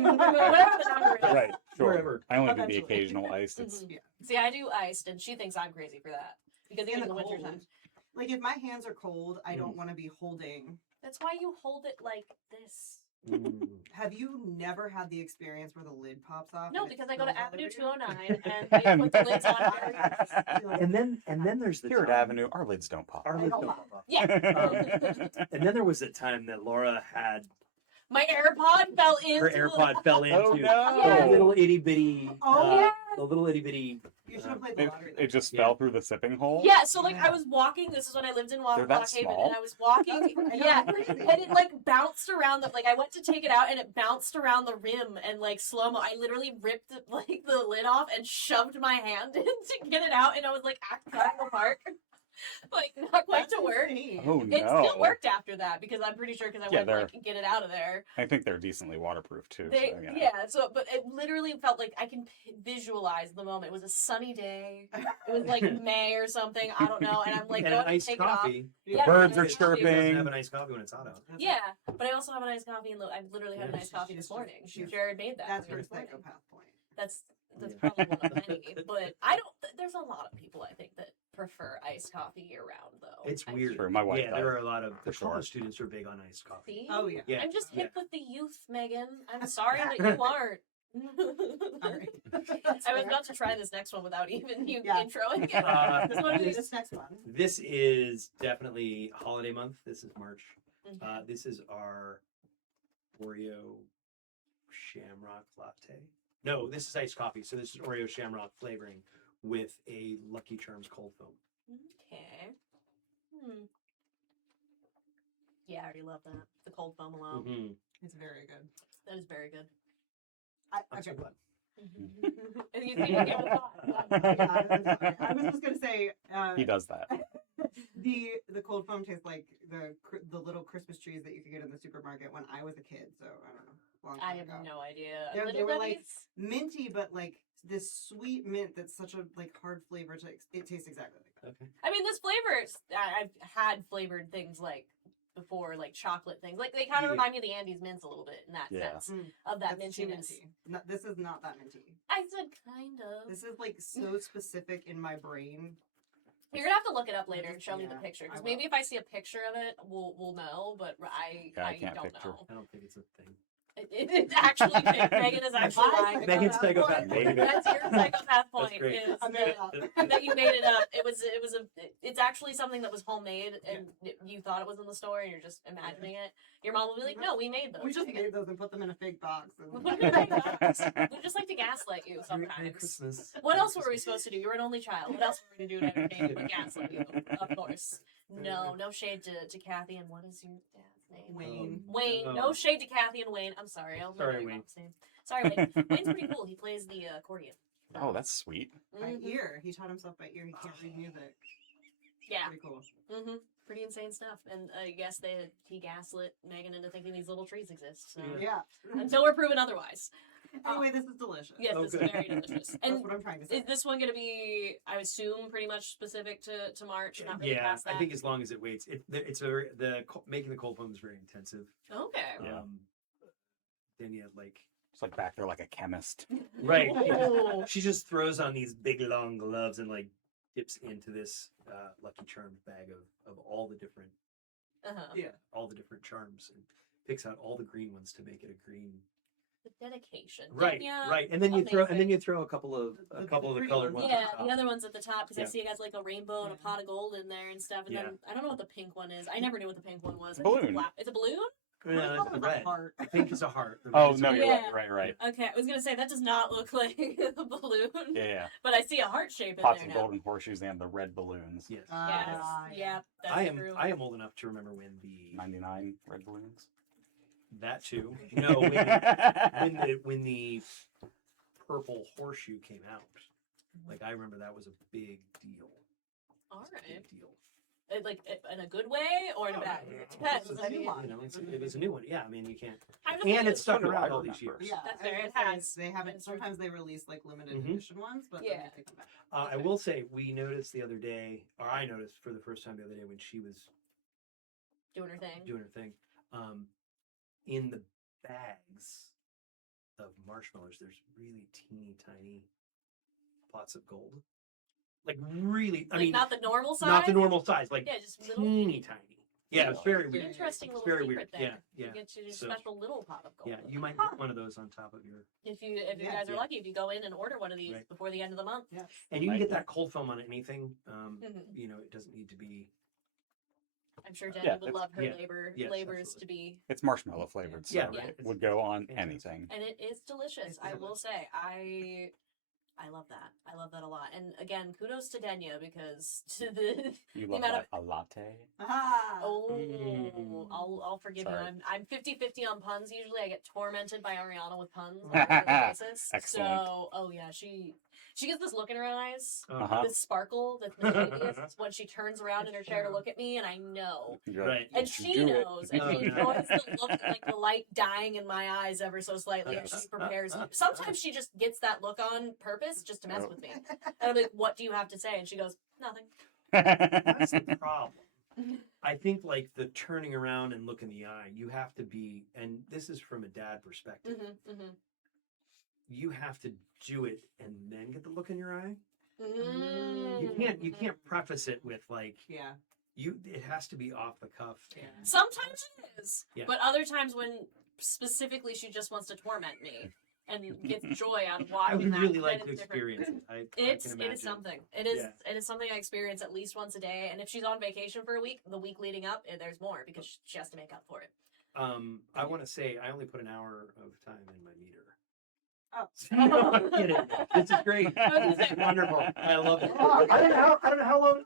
the number is. Right. Sure. Wherever. I only do the Eventually. occasional iced. It's Mhm. See, I do iced, and she thinks I'm crazy for that because even in the winter time. Like if my hands are cold, I don't want to be holding. That's why you hold it like this. Have you never had the experience where the lid pops off? No, and it because I go to spills all Avenue over you? 209 and they put the lids on very And then there's the Here at time- Avenue, our lids don't pop. Our They lids don't don't pop. pop. Yeah. And then there was a time that Laura had My AirPod fell into her AirPod fell into Oh, no. Yeah. the little itty bitty. Oh, yeah. The little itty bitty. You should have played the It, lottery. it just Yeah. fell through the sipping hole. Yeah, so I was walking. This is when I lived in They're that Lock Haven, small? and I was walking. That's crazy. Yeah, Crazy. and it bounced around the I went to take it out, and it bounced around the rim and slow mo. I literally ripped the lid off and shoved my hand in to get it out, and I was at Triangle Park. Not quite That's to work. insane. Oh It no! still worked after that because I'm pretty sure because I Yeah, went get it out of there. I think they're decently waterproof too. They, so, yeah, so but it literally felt like I can visualize the moment. It was a sunny day. It was May or something. I don't know. And I'm And going an to iced take it off. coffee. The Yeah, birds yeah, are yeah. It doesn't chirping. have an iced coffee when it's hot out. Yeah, but I also have an iced coffee. And I literally had an Yeah, iced coffee she's this morning. just- Jared made that. That's for me her this morning. psychopath point. That's Yeah. probably one of many. But I don't. There's a lot of people I think that prefer iced coffee year round though. It's I'm weird. True, my wife Yeah, does, there are a lot of the for sure. college students who are big on iced coffee. See? Oh yeah. Yeah. I'm just yeah. hip with the youth, Megan. I'm sorry that you aren't. All right. I was about to try this next one without even you Yeah. introing it. This one is this next one. This is definitely holiday month. This is March. Mhm. This is our Oreo Shamrock Latte. No, this is iced coffee. So this is Oreo Shamrock flavoring with a Lucky Charms cold foam. Okay. Yeah, I already love that. The cold foam alone. Mm-hmm. It's very good. That is very good. I'm so Okay. glad. And you think you give a thought. I was just gonna say. He does that. The cold foam tastes like the little Christmas trees that you could get in the supermarket when I was a kid. So I don't know. Long I time have ago. no idea. They Little were like Debbie's? minty, but this sweet mint that's such a hard flavor. It tastes exactly like that. Okay. I mean, this flavor, I've had flavored things before, chocolate things. They kind of Yeah. remind me of the Andes mints a little bit in that Yeah. sense of that That's too mintiness. minty. This is not that minty. I said kind of. This is so specific in my brain. You're gonna have to look it up later and show me the Yeah, picture I because will. maybe if I see a picture of it, we'll know. But I Yeah, I can't don't picture. know. I don't think it's a thing. It's actually Megan is actually lying. Megan's psychopath. Maybe. That's your psychopath point. great. Is I made it up. that you made it up. It's actually something that was homemade, and you thought it was in the store, and you're just imagining it. Your mom will be like, "No, we made those. We just made those and put them in a fake box. We put them in a big box. We just like to gaslight you Merry sometimes." Christmas. What else were we supposed to do? You were an only child. What else were we going to do to entertain you but gaslight you? Of course. No shade to Kathy. And what is your dad's name? Wayne. Wayne. Oh. No shade to Kathy and Wayne. I'm sorry. I'll Sorry, never Wayne. his name. Sorry, Wayne. Wayne's pretty cool. He plays the accordion. Oh, that's sweet. By Mhm. ear. He taught himself by ear. He can't read music. Yeah. Pretty cool. Mm-hmm. Pretty insane stuff. And I guess he gaslit Megan into thinking these little trees exist. So. Yeah. Until we're proven otherwise. Anyway, this is delicious. Yes, Oh, this good. is very delicious. And That's what I'm trying to say. is this one going to be, I assume, pretty much specific to March? Not really Yeah, past that? I think as long as it waits, making the cold foam is very intensive. Okay. Yeah. Then you like It's like back there like a chemist. right. Ooh. She just throws on these big long gloves and like dips into this Lucky Charms bag of all the different Uh-huh. all the different charms and picks out all the green ones to make it a green. The dedication. Right, Yeah. right, and then you throw a couple of The the pretty colored ones. ones. Yeah, at the the top. other one's at the top because I Yeah. see it has like a rainbow and a pot of gold in there and stuff. And Yeah. then I don't know what the pink one is. I never knew what the pink one was. I think Balloon. It's a balloon? No, it's the red. Heart. Pink is a heart. The red Oh is a no, red. you're Yeah. right. Okay, I was gonna say that does not look like a balloon. Yeah. But I see a heart shape in Pots there of now. golden horseshoes and the red balloons. Yes. Yes. Yeah, that's I am true. old enough to remember when the 99 red balloons. that too. No, when the purple horseshoe came out. Like I remember that was a big deal. All It's a right. big deal. Like in a good way or in a bad way? It This depends. is I a new mean, one. It was a new one. Yeah, I mean you can't. I don't And think it's stuck What do around I all these years. remember? Yeah, That's I was fair, it gonna say, has. They haven't. It's true. Sometimes they release like limited Mhm. edition ones, but Yeah. then they take them back. I will say we noticed the other day, or I noticed for the first time the other day when she was doing her thing. doing her thing, in the bags of marshmallows, there's really teeny tiny pots of gold. Like really, I Like mean, not the normal size. not the normal size, like Yeah, just little. teeny tiny. Yeah, it's very weird. Interesting It's little very secret weird. there. Yeah, yeah. You get your So- special little pot of gold. Yeah, you might get one of those on top of your, If you Yeah, guys are yeah. lucky, if you go in and order one of these Right. before the end of the month. Yeah. and you can get that cold foam on anything. Mhm. You know, it doesn't need to be. I'm sure Jenny Yeah, would it's- love her yeah. Yes, labors absolutely. to be, It's marshmallow flavored, so Yeah, right. it would go on Fantastic. anything. and it is delicious. It's I will delicious. say, I love that. I love that a lot. And again, kudos to Denya because to the You the love amount that a latte? Ah. Oh, Mm. I'll forgive Sorry. you. I'm 50-50 on puns. Usually I get tormented by Ariana with puns on a regular basis. Excellent. So, oh yeah, she gets this look in her eyes, Uh-huh. this sparkle that's mischievous when she turns around in her chair to look at me, and I know. You're like, Right. And "Yes, you she do it." knows, and Oh, she no. enjoys the look, like the light dying in my eyes ever so slightly as she prepares. Sometimes she just gets that look on purpose just to mess with me. And I'm like, "What do you have to say?" And she goes, "Nothing." That's the problem. I think like the turning around and look in the eye, you have to be, and this is from a dad perspective, you have to do it and then get the look in your eye. You can't preface it with like Yeah. it has to be off the cuff. Yeah. Sometimes it is, Yeah. but other times when specifically she just wants to torment me and gets joy out of watching I would that, really then like to it's different. experience it. I It can imagine. is something. It is Yeah. it is something I experience at least once a day. And if she's on vacation for a week, the week leading up, there's more because she has to make up for it. I want to say I only put an hour of time in my meter. Oh. Get it. This is great. I was gonna This say- is wonderful. I love it. I don't know how long.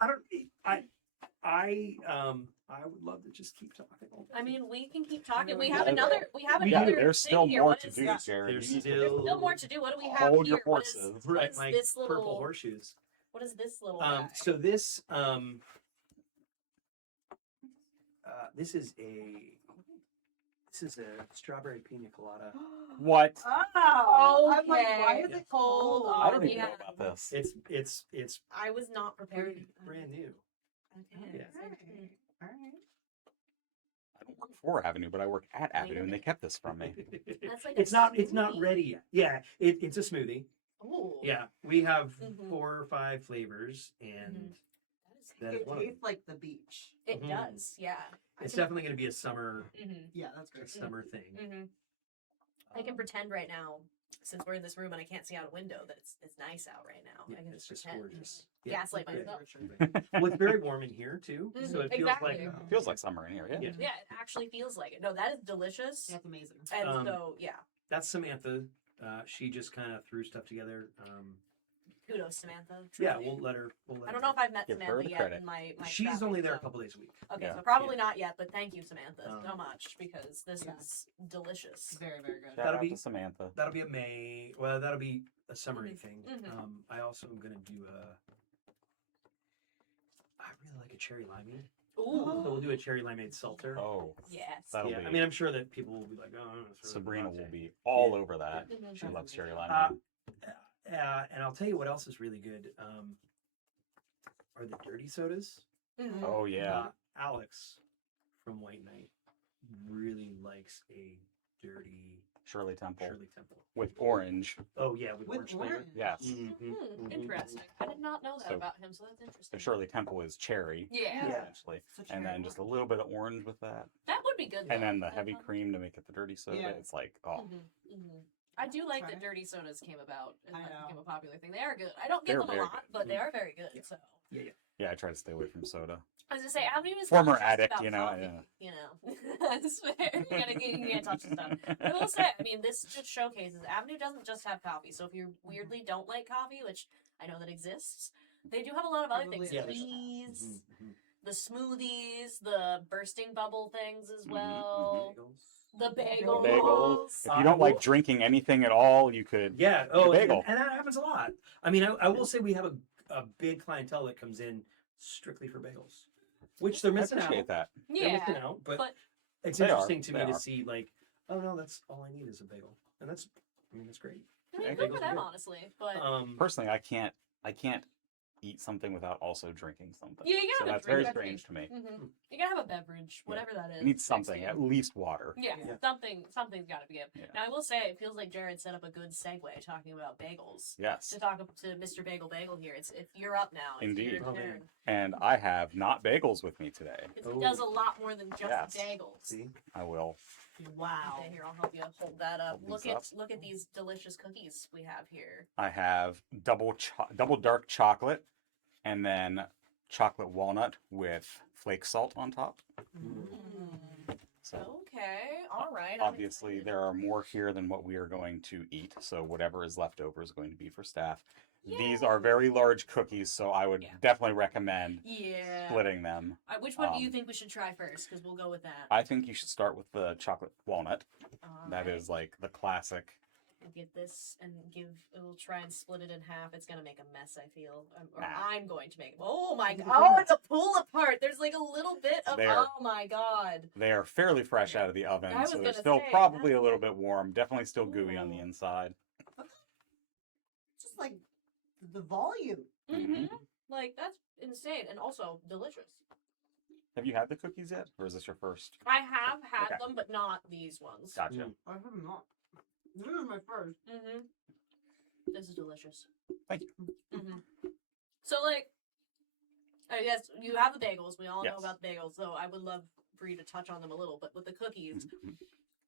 I would love to just keep talking. all I day. mean, we can keep talking. We Yeah, have another. We have we Yeah, another. there's thing still here. more What to is- do, Yeah. Jared. There's You need to- still- Still more to do. What do we have Hold here? your What is, horses. what right, is my this little? purple horseshoes. What is this little guy? So this this is a strawberry pina colada. What? Oh, I'm like, Okay. why is it cold? I don't Oh, even yeah. know about this. It's I was not prepared. pretty brand new. Okay. Yeah. All right. I don't work for Avenue, but I work at Avenue, and they kept this from me. That's like a It's not smoothie? ready yet. Yeah, it's a smoothie. Ooh. Yeah, we have Mhm. 4 or 5 flavors, and that is It one of them. tastes like the beach. It Mhm. does. Yeah. It's definitely going to be a summer Yeah, that's great. thing. I can pretend right now, since we're in this room and I can't see out a window, that it's nice out right now. Yeah, I can it's just pretend. gorgeous. Gaslight Yeah. myself. Well, it's very warm in here too, so Mhm, it feels exactly. like Feels like summer in here, yeah. Yeah. Yeah, it actually feels like it. No, that is delicious. That's amazing. And Um, so, yeah. That's Samantha. She just kind of threw stuff together. Kudos, Samantha. Yeah, truly. we'll let her. I don't know if I've met Give her Samantha the yet credit. in my She's traveling, only there a so- couple days a week. Okay, Yeah. so probably not yet, but thank you, Samantha, so Um, much because this Yeah. is delicious. Very, very good. Shout That'll out be- to Samantha. That'll be a May. Well, that'll be a summery thing. Mhm. I also am gonna do I really like a cherry limeade. Ooh, So we'll do a cherry limeade seltzer. Oh, yes. that'll yeah, be. I mean, I'm sure that people will be like, "Oh, it's really Sabrina latte." will be all Yeah. over that. Mhm. She loves cherry Uh, lime. and I'll tell you what else is really good. Are the dirty sodas? Mhm. Oh yeah. Alex from White Knight really likes a dirty Shirley Temple Shirley Temple. with orange. Oh yeah, with With orange flavor. orange. Yes. Interesting. I did not know that So- about him, so that's The interesting. Shirley Temple is cherry, Yeah. Yeah. essentially, Such and cherry then just a little bit of orange with that, That would be good. and though. then the That's heavy not- cream to make it the dirty soda. Yeah. It's like, oh, I do like Try that it. dirty sodas came about and I that know. became a popular thing. They are good. I don't get They're them a very lot, good. but they are very good. Yeah. So yeah. I try to stay away from soda. I was gonna say, Avenue is Former not just addict, about you know, coffee, yeah. you know. That's fair. You can't touch the stuff. But I will say, I mean, this just showcases Avenue doesn't just have coffee. So if you weirdly don't like coffee, which I know that exists, they do have a lot of other Probably things. yeah, The there's- teas, the smoothies, the bursting bubble things as well. The bagels. Bagels. If you don't like drinking anything at all, you could. Yeah. Oh, bagel. and that happens a lot. I mean, I will say we have a big clientele that comes in strictly for bagels, which they're I missing out. appreciate that. They're Yeah. missing out, but it's They are. interesting to They me to are. see like, oh no, that's all I need is a bagel, and that's great. I mean, Bagels good for are them, good. honestly. But Personally, I can't eat something without also drinking something. yeah, you So gotta that's drink very something. strange to me. You gotta have a beverage, whatever that is. You need next to something, you. at least water. Yeah, Yeah. something's got to be it. Yeah. Now I will say, it feels like Jared set up a good segue talking about bagels. Yes. To talk to Mr. Bagel Bagel here, it's you're up now. It's Indeed. your Oh, man. turn. And I have not bagels with me today. 'Cause he does a lot more than just Yes. bagels. See, I will. Wow. Okay, here I'll help you hold that up. Hold Look these at up. look at these delicious cookies we have here. I have double dark chocolate, and then chocolate walnut with flake salt on top. So Okay, all right. I'm obviously excited. there are more here than what we are going to eat. So whatever is left over is going to be for staff. These are very large cookies, so I would Yeah. definitely recommend Yeah. splitting them. Which one do you Um, think we should try first? Because we'll go with that. I think you should start with the chocolate walnut. All That right. is like the classic. We'll get this and we'll try and split it in half. It's gonna make a mess, I feel. Or Nah. I'm going to make. Oh my god! Oh, it's a pull apart. There's like a little bit of. There. Oh my god! They are fairly fresh out of the oven, I was so they're gonna still say, probably that's a little bit warm. Definitely still gooey on the Ooh. inside. Just like the volume. Mm-hmm. Like that's insane and also delicious. Have you had the cookies yet, or is this your first? I have had Okay. them, but not these ones. Gotcha. I have not. This is my first. Mm-hmm. This is delicious. Thank you. Mm-hmm. So like, I guess you have the bagels. We all know Yes. about the bagels, so I would love for you to touch on them a little. But with the cookies. Mhm.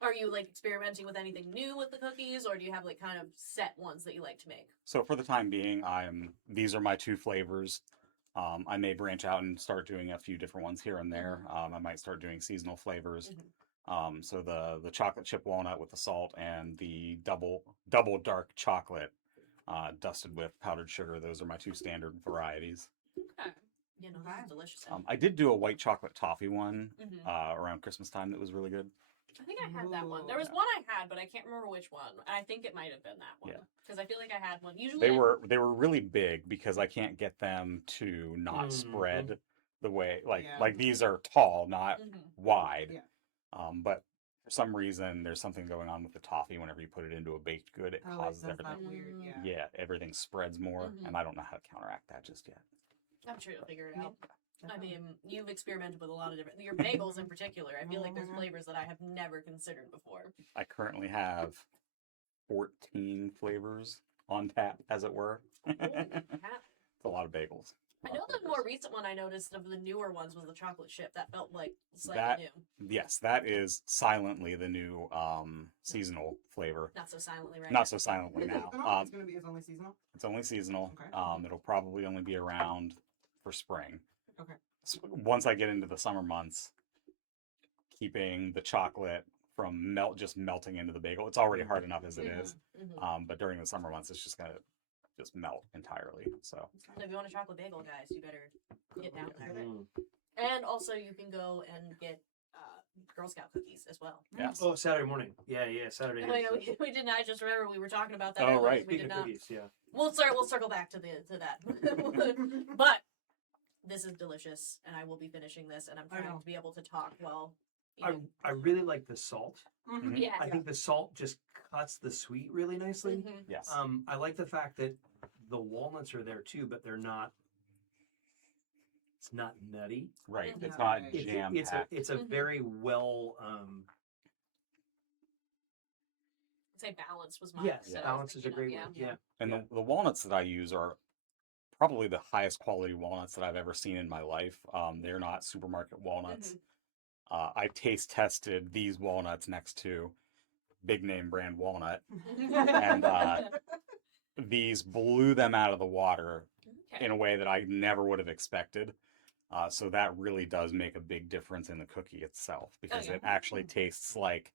Are you like experimenting with anything new with the cookies, or do you have like kind of set ones that you like to make? So for the time being, these are my two flavors. I may branch out and start doing a few different ones here and there. I might start doing seasonal flavors. So the chocolate chip walnut with the salt and the double dark chocolate dusted with powdered sugar. Those are my two standard varieties. Okay. You know, this Okay. is delicious. I did do a white chocolate toffee one Mhm. around Christmas time that was really good. I think I had that one. There Ooh. was one I had, but I can't remember which one. I think it might have been that one Yeah. because I feel like I had one. Usually They were really big because I can't get them to not spread the way Yeah. like these are tall, not Mhm. wide. Yeah. But for some reason, there's something going on with the toffee. Whenever you put it into a baked good, it Oh, it causes does everything. that weird. Yeah. Yeah, everything spreads more, Mhm. and I don't know how to counteract that just yet. I'm sure you'll figure it out. I Definitely. mean, you've experimented with a lot of different your bagels in particular. I feel like there's Mhm. flavors that I have never considered before. I currently have 14 flavors on tap, as it were. Holy It's crap. a lot of bagels. I know the more recent one I noticed of the newer ones was the chocolate chip. That felt like slightly That- new. Yes, that is silently the new seasonal flavor. Not so silently, right? Not so silently Is it now. seasonal? It's gonna be. It's only seasonal. It's only seasonal. Okay. It'll probably only be around for spring. Okay. Once I get into the summer months, keeping the chocolate from just melting into the bagel. It's already hard enough as it is. Mhm. But during the summer months, it's just gonna just melt entirely. So So if you want a chocolate bagel, guys, you better get down there. Mm. And also, you can go and get Girl Scout cookies as well. yes. Oh, Saturday morning. Yeah, Saturday. Oh, yeah, is, we didn't. I just remember we were talking about that. Oh, earlier. right. We speaking did of not. cookies, yeah. We'll circle back to that. But this is delicious, and I will be finishing this, and I'm trying to be able to talk well. I really like the salt. Mhm. Yeah. I think the salt just cuts the sweet really nicely. Mhm. Yes. I like the fact that the walnuts are there too, but they're not. It's not nutty. Right. Yeah. It's not It's- jam packed. It's a Mhm. very well. I'd say balance was my. Yes, that I was balance is a thinking great of, word. Yeah. And Yeah. the walnuts that I use are probably the highest quality walnuts that I've ever seen in my life. They're not supermarket walnuts. I taste tested these walnuts next to big name brand walnut, and these blew them out of the water Okay. in a way that I never would have expected. So that really does make a big difference in the cookie itself because yeah. it actually tastes like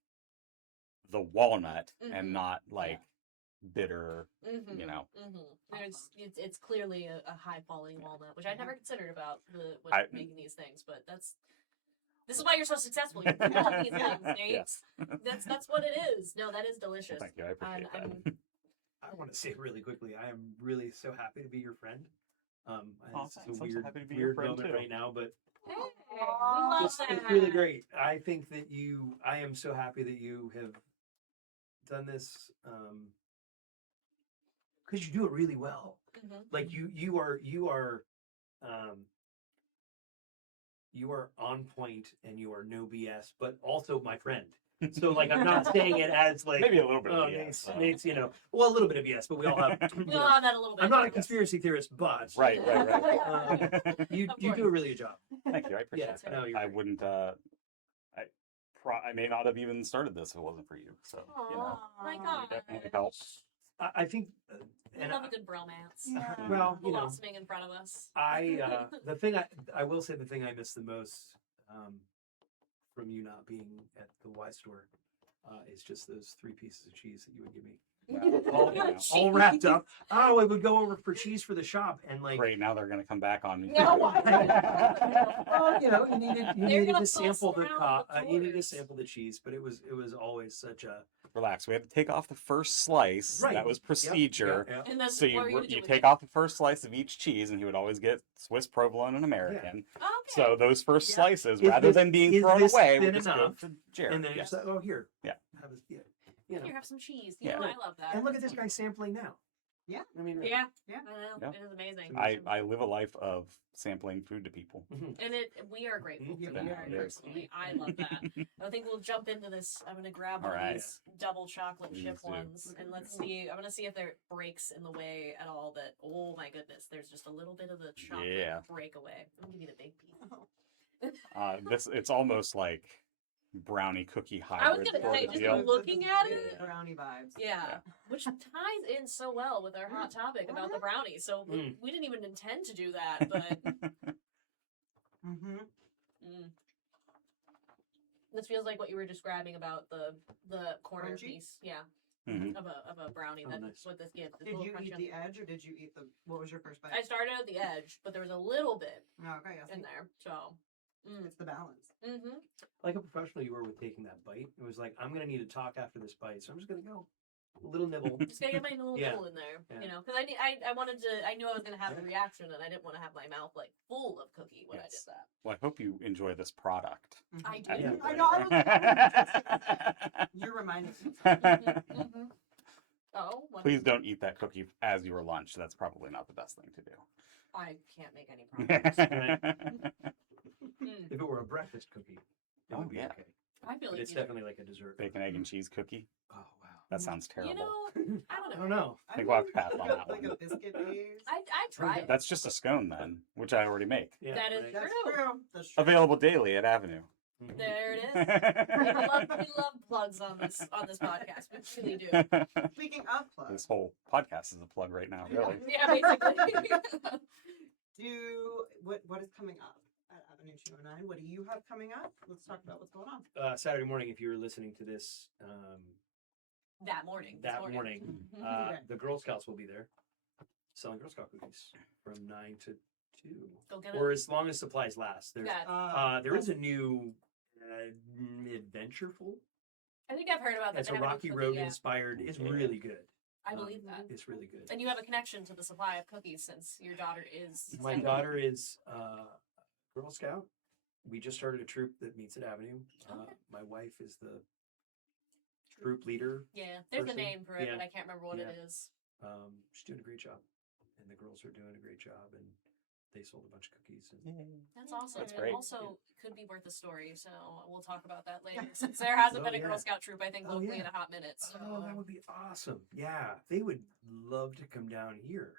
the walnut Mhm. and not like bitter, Mhm. you know. It's clearly a high quality walnut, which I'd never considered about making these things, but this is why you're so successful. You can all these things, Nate. Yes. That's what it is. No, that is delicious. Thank you. I appreciate I'm- that. I want to say really quickly, I am really so happy to be your friend. Oh, It's thanks. I'm a so weird, happy to be your weird friend, moment too. right now, but Hey, we love it's that. really great. I think that I am so happy that you have done this because you do it really well. Mhm. Like you are on point and you are no BS, but also my friend. So like I'm not saying it as like Maybe a little bit oh, of BS. Nate's, well, a little bit of BS, but we all have. We all have that a little bit. I'm not a conspiracy theorist, but Right. you Of do a course. really good job. Thank you. I appreciate Yeah, that. no, you're I great. wouldn't. I may not have even started this if it wasn't for you. So you know, Aw, my you God. definitely helped. I think, We love a good bromance. well, Blossoming in front of us. the thing I will say the thing I miss the most from you not being at the Y store is just those 3 pieces of cheese that you would give me. Well, you know. All wrapped up. Oh, we would go over for cheese for the shop and like Great. Now they're gonna come back on me. No. well, you needed gonna to sample the bust around the you needed to doors. sample the cheese, but it was always such a Relax. We had to take off the first slice. right. That was Yep, procedure. yep. And that's So what are you you gonna do with take it? off the first slice of each cheese, and he would always get Swiss provolone and American. Okay. So those first Yeah. slices, Is rather this- than being is thrown this away, thin would just go enough? to Jared. And then Yes. it's like, oh here, Yeah. have a, Here, have some cheese. Yeah. I love that. And look at this guy sampling now. Yeah. I mean, Yeah. Yeah. I know. Yeah. It is amazing. I live a life of sampling food to people. And we are grateful Yeah, for we that are. personally. I love that. I think we'll jump into this. I'm gonna grab one All of right. these double chocolate chip Please do. ones, and let's see. I'm gonna see if there breaks in the way at all. That oh my goodness, there's just a little bit of the chocolate Yeah. breakaway. I'm gonna give you the big piece. It's almost like brownie cookie I was hybrid. gonna sort say, of just deal. looking at it. Brownie vibes. Yeah, which ties in so well with our hot topic about the brownie. So we didn't even intend to do that, but Mm-hmm. this feels like what you were describing about the corner Crunchy? piece. Yeah, Mhm. of a brownie. Oh, That's nice. what this gives. It's a Did little you crunchy eat on the edge or did you eat what was your first bite? I started at the edge, but there was a little bit Oh, okay, yes. in there. So, It's the balance. mm-hmm. like a professional you were with taking that bite. It was like, I'm gonna need to talk after this bite, so I'm just gonna go a little nibble. Just gotta get my little Yeah. nibble in there, Yeah. you know, because I wanted to. I knew I was gonna have the reaction, and I didn't want to have my mouth like full of cookie when Yes. I did Well, I hope you enjoy this product. I Mhm. do. Yeah. I know. I was You're reminding me. that. Mm-hmm. Oh, what? Please don't eat that cookie as your lunch. That's probably not the best thing to do. I can't make any promises. If it were a breakfast cookie, it Oh, would be yeah. okay. I feel But like it's you know, definitely like a dessert. Bacon, egg, and cheese cookie. Oh wow. That sounds you terrible. know, I I don't know. don't know. I think we'll have to pass on like that like one. a biscuit base. I tried. That's just a scone then, which I already make. Yeah, That is right. That's True. true. That's true. Available daily at Avenue. Mhm. There it is. we love plugs on this podcast. We really do. Speaking of plugs, This whole podcast is a plug right now, really. Yeah, basically. what is coming up at Avenue 209? What do you have coming up? Let's talk about what's going on. Saturday morning, if you were listening to this, that morning. this that morning, Mhm. Okay. the Girl Scouts will be there. selling Girl Scout cookies from 9 to 2, Go get or it. as long as supplies last. There's Yeah. there is a new Adventureful. I think I've heard about that. It's a Rocky Road inspired. It's really good. I believe that. It's really good. And you have a connection to the supply of cookies since your daughter is. My daughter is Girl Scout. We just started a troop that meets at Avenue. Okay. My wife is the troop leader. Yeah, there's person. a name for it, Yeah. but I can't remember what Yeah. it is. She's doing a great job, and the girls are doing a great job, and they sold a bunch of cookies. And That's awesome. That's And great. also could be worth a story, so we'll talk about that later. Since there hasn't been a yeah. Girl Scout troop, I think, Oh, locally yeah. in a hot minute. So. oh, that would be awesome. Yeah, they would love to come down here.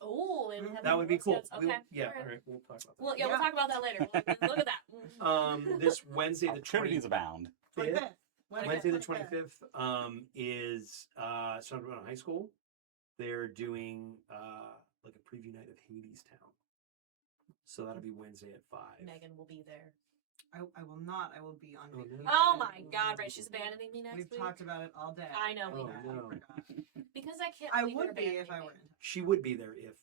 Oh, and have That would be Girl cool. Scouts. Okay. Yeah, all right. all right, we'll talk about that. Well, yeah, we'll talk about that later. Look at that. This Wednesday the Opportunities 25th. abound. 25th. Wednesday the 25th is Stone Mountain High School. They're doing like a preview night of Hades Town. So that'll be Wednesday at 5. Megan will be there. I will not. I will be on Oh, vacation. no. Oh my God! Right, she's abandoning me next We've week. talked about it all day. I know we Oh, have. no. Because I can't. I believe you're would be if abandoning I me. weren't. She would be there if.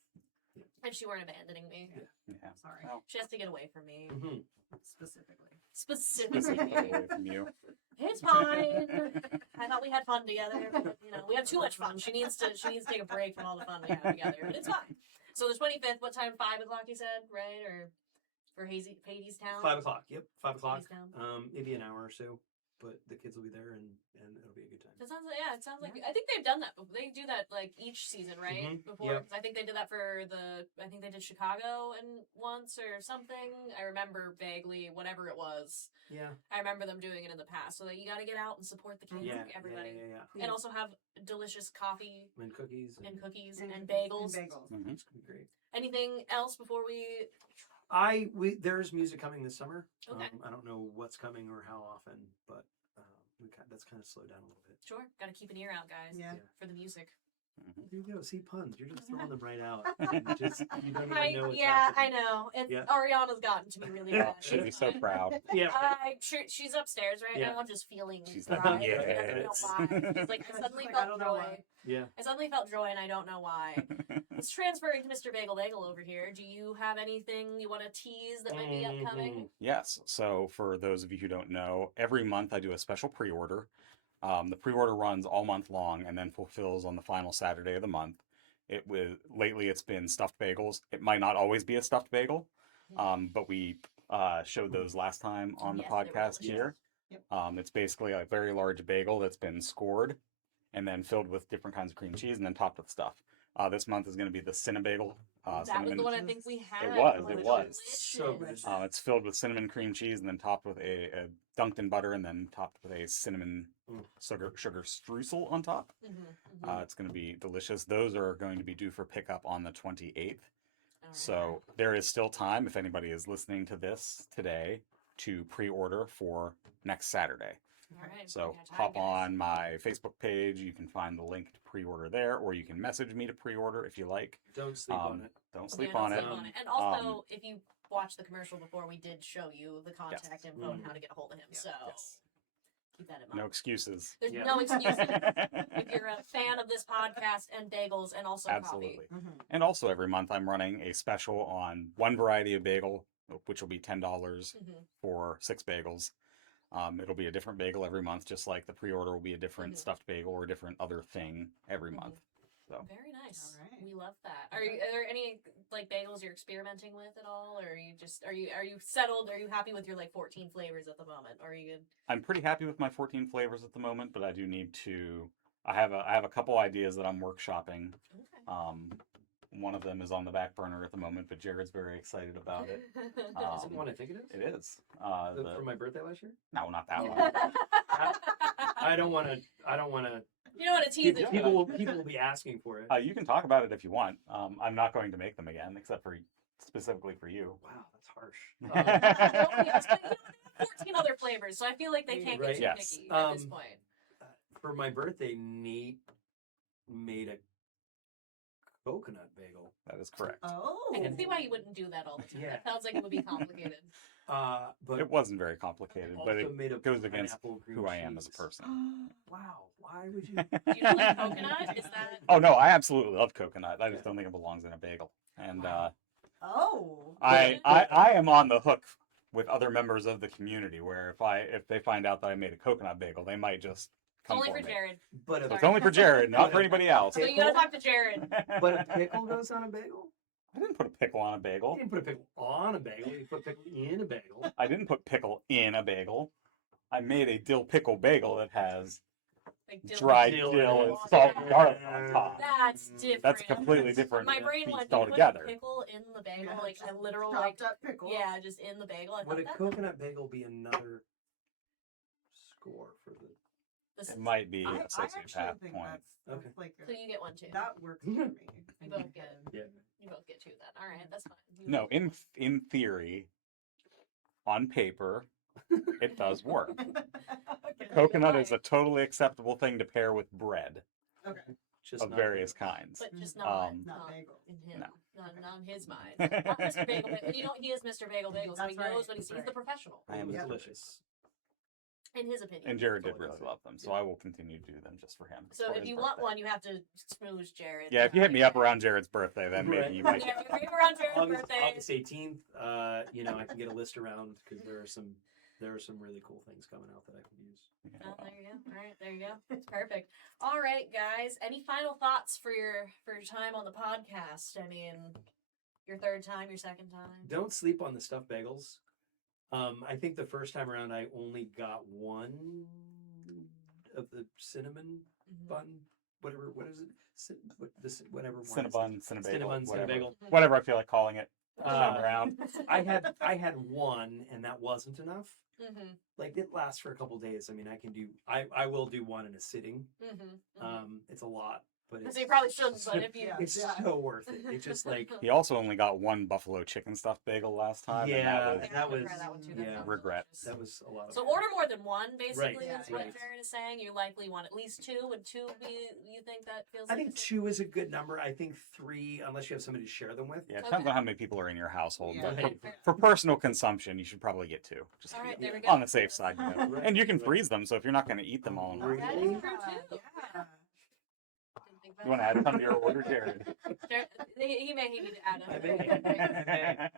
She weren't abandoning me. Yeah. Yeah. Sorry. Well, She has to get away from me. Mm-hmm. Specifically. Specifically. away from you. It's fine. I thought we had fun together. But, we have too much fun. She needs to take a break from all the fun we have together. But it's fine. So the 25th, what time? 5 o'clock, you said, right? Or for Hades Town? 5 o'clock. Yep, 5 o'clock. Hades Town. Maybe an hour or so, but the kids will be there and it'll be a good time. It sounds like I think they've done that. They do that like each season, right? Mhm, Before, yep. 'cause I think they did that for I think they did Chicago once or something. I remember vaguely whatever it was. Yeah. I remember them doing it in the past. So that you got to get out and support the kids, Yeah. everybody, Yeah. and also have delicious coffee And cookies. and cookies And and bagels. Mhm. It's gonna be great. Anything else before we? There's music coming this summer. Okay. I don't know what's coming or how often, but that's kind of slowed down a little bit. Sure, got to keep an ear out, guys. Yeah. For the music. There you go. See puns. You're just throwing them right out. You don't even know what's I happening. know. Yeah. Ariana's gotten to be really bad. She'd be so proud. Yeah. She's upstairs right Yeah. now. I'm just feeling She's pride. like, I don't know yes. why. She's like, I suddenly I felt don't know joy. why. Yeah. I suddenly felt joy, and I don't know why. Let's transfer to Mr. Bagel Bagel over here. Do you have anything you want to tease that might be upcoming? Yes. So for those of you who don't know, every month I do a special pre-order. The pre-order runs all month long and then fulfills on the final Saturday of the month. Lately it's been stuffed bagels. It might not always be a stuffed bagel, but we showed those last time on the Yes, they were podcast delicious. here. Yep. It's basically a very large bagel that's been scored and then filled with different kinds of cream cheese and then topped with stuff. This month is going to be the Cinnabagel. That was the one I think we had. It was. Delicious. So good. It's filled with cinnamon cream cheese and then topped with a dunked in butter and then topped with a cinnamon sugar streusel on top. It's going to be delicious. Those are going to be due for pickup on the 28th. So there is still time if anybody is listening to this today to pre-order for next Saturday. All right. So Yeah, hop guys. on my Facebook page. You can find the link to pre-order there, or you can message me to pre-order if you like. Don't sleep on it. Don't Yeah, sleep don't on it. sleep on it. And also, if you watched the commercial before, we did show you the contact info and how to get a hold of him. Yeah. So Yes. keep that in mind. No excuses. There's Yeah. no excuses if you're a fan of this podcast and bagels and also Absolutely. coffee. And also every month I'm running a special on one variety of bagel, which will be $10 for 6 bagels. It'll be a different bagel every month, just like the pre-order will be a different stuffed bagel or a different other thing every month. So Very nice. All right. We love that. Are there any like bagels you're experimenting with at all, or are you just are you settled? Are you happy with your like 14 flavors at the moment? Or are you good? I'm pretty happy with my 14 flavors at the moment, but I do need to. I have a couple ideas that I'm workshopping. Okay. One of them is on the back burner at the moment, but Jared's very excited about it. Is it the one I think it is? It is. For my birthday last year? No, not that one. I don't want to. You don't want to tease it. People will be asking for it. You can talk about it if you want. I'm not going to make them again, except for specifically for you. Wow, that's harsh. Yes, but, they have 14 other flavors, so I feel like they can't get Right. too Yes. picky at this point. For my birthday, Nate made a coconut bagel. That is correct. Oh. I can see why you wouldn't do that all the time. Yeah. It sounds like it would be complicated. But It wasn't very complicated, but also it made of goes against pineapple cream who I am as a cheese. person. Wow, why would you? You don't like coconut? Is that? Oh no, I absolutely love coconut. I just don't think it belongs in a bagel. And Oh. I am on the hook with other members of the community where if they find out that I made a coconut bagel, they might just come Only for for me. Jared. But So a, it's only for Jared, not for anybody else. So you gotta talk to Jared. but a pickle goes on a bagel? I didn't put a pickle on a You bagel. didn't put a pickle on a bagel. You put pickle in a bagel. I didn't put pickle in a bagel. I made a dill pickle bagel that has Like dried Dill dill and and salt and garlic Yeah. on top. That's different. That's completely different. My brain went, beast you put altogether. pickle in the bagel, Yeah, like just a literal, chopped like, up pickle. yeah, just in the bagel. I Would a thought that coconut bagel be another score for the? this It is, might be I a actually sociopath think point. that's Okay. like so you get one too. that works for me. You both get Yeah. You both get two then. All right, that's fine. You No, get in theory, on paper, it does work. Okay. Coconut is a totally acceptable thing to pair with bread Okay. Just of not various bagel. kinds. but just Um, not, Not bagel. in him, No. not in his mind. Not Mr. Bagel. You know, he is Mr. Bagel Bagel, so he That's right, knows what he's that's the right. professional. I am Ooh, the delicious. In his opinion. And Jared did Totally really different. love them, so Yeah. I will continue to do them just for him. So for if his you want birthday. one, you have to smooze Jared. Yeah, if you hit me up around Jared's birthday, then maybe Right. you might Yeah, get if you're around Jared's August, birthday. August 18th. You know, I can get a list around because there are some really cool things coming out that I can use. Yeah, Oh, well, there you go. All right, there you go. It's perfect. All right, guys. Any final thoughts for your time on the podcast? I mean, your third time, your second time. Don't sleep on the stuffed bagels. I think the first time around I only got one of the cinnamon Mhm. bun, whatever. What is it? Whatever. one is. Cinnabon, Cinnabagel, Cinnabon, whatever. Cinnabagel. Whatever I feel like calling it. This time Uh, around. I had one, and that wasn't enough. Mhm. Like it lasts for a couple days. I mean, I will do one in a sitting. Mhm. Mhm. It's a lot, but it's So you probably shouldn't, but if you. Yeah. it's so worth it. It's just like He also only got one buffalo chicken stuffed bagel last time. Yeah, and Yeah, that I'm was, gonna was- try that one too. yeah. That sounds Regret. delicious. that was a lot of So work. order more than one, basically, Right, is what right. Jared is saying. You likely want at least two. Would two be, you think that feels I like think a- 2 is a good number. I think 3, unless you have somebody to share them with. yeah, it depends Okay. on how many people are in your household. Yeah. But Right. for personal consumption, you should probably get 2. Just All to right, be there we go. on the safe side. You know. Right, And you can right. freeze them, so if you're not going to eat them all in one, That Really? is true, too. Yeah. Didn't think about you want to that. add some to your order, Jared? Jared, he may need to add I a. may.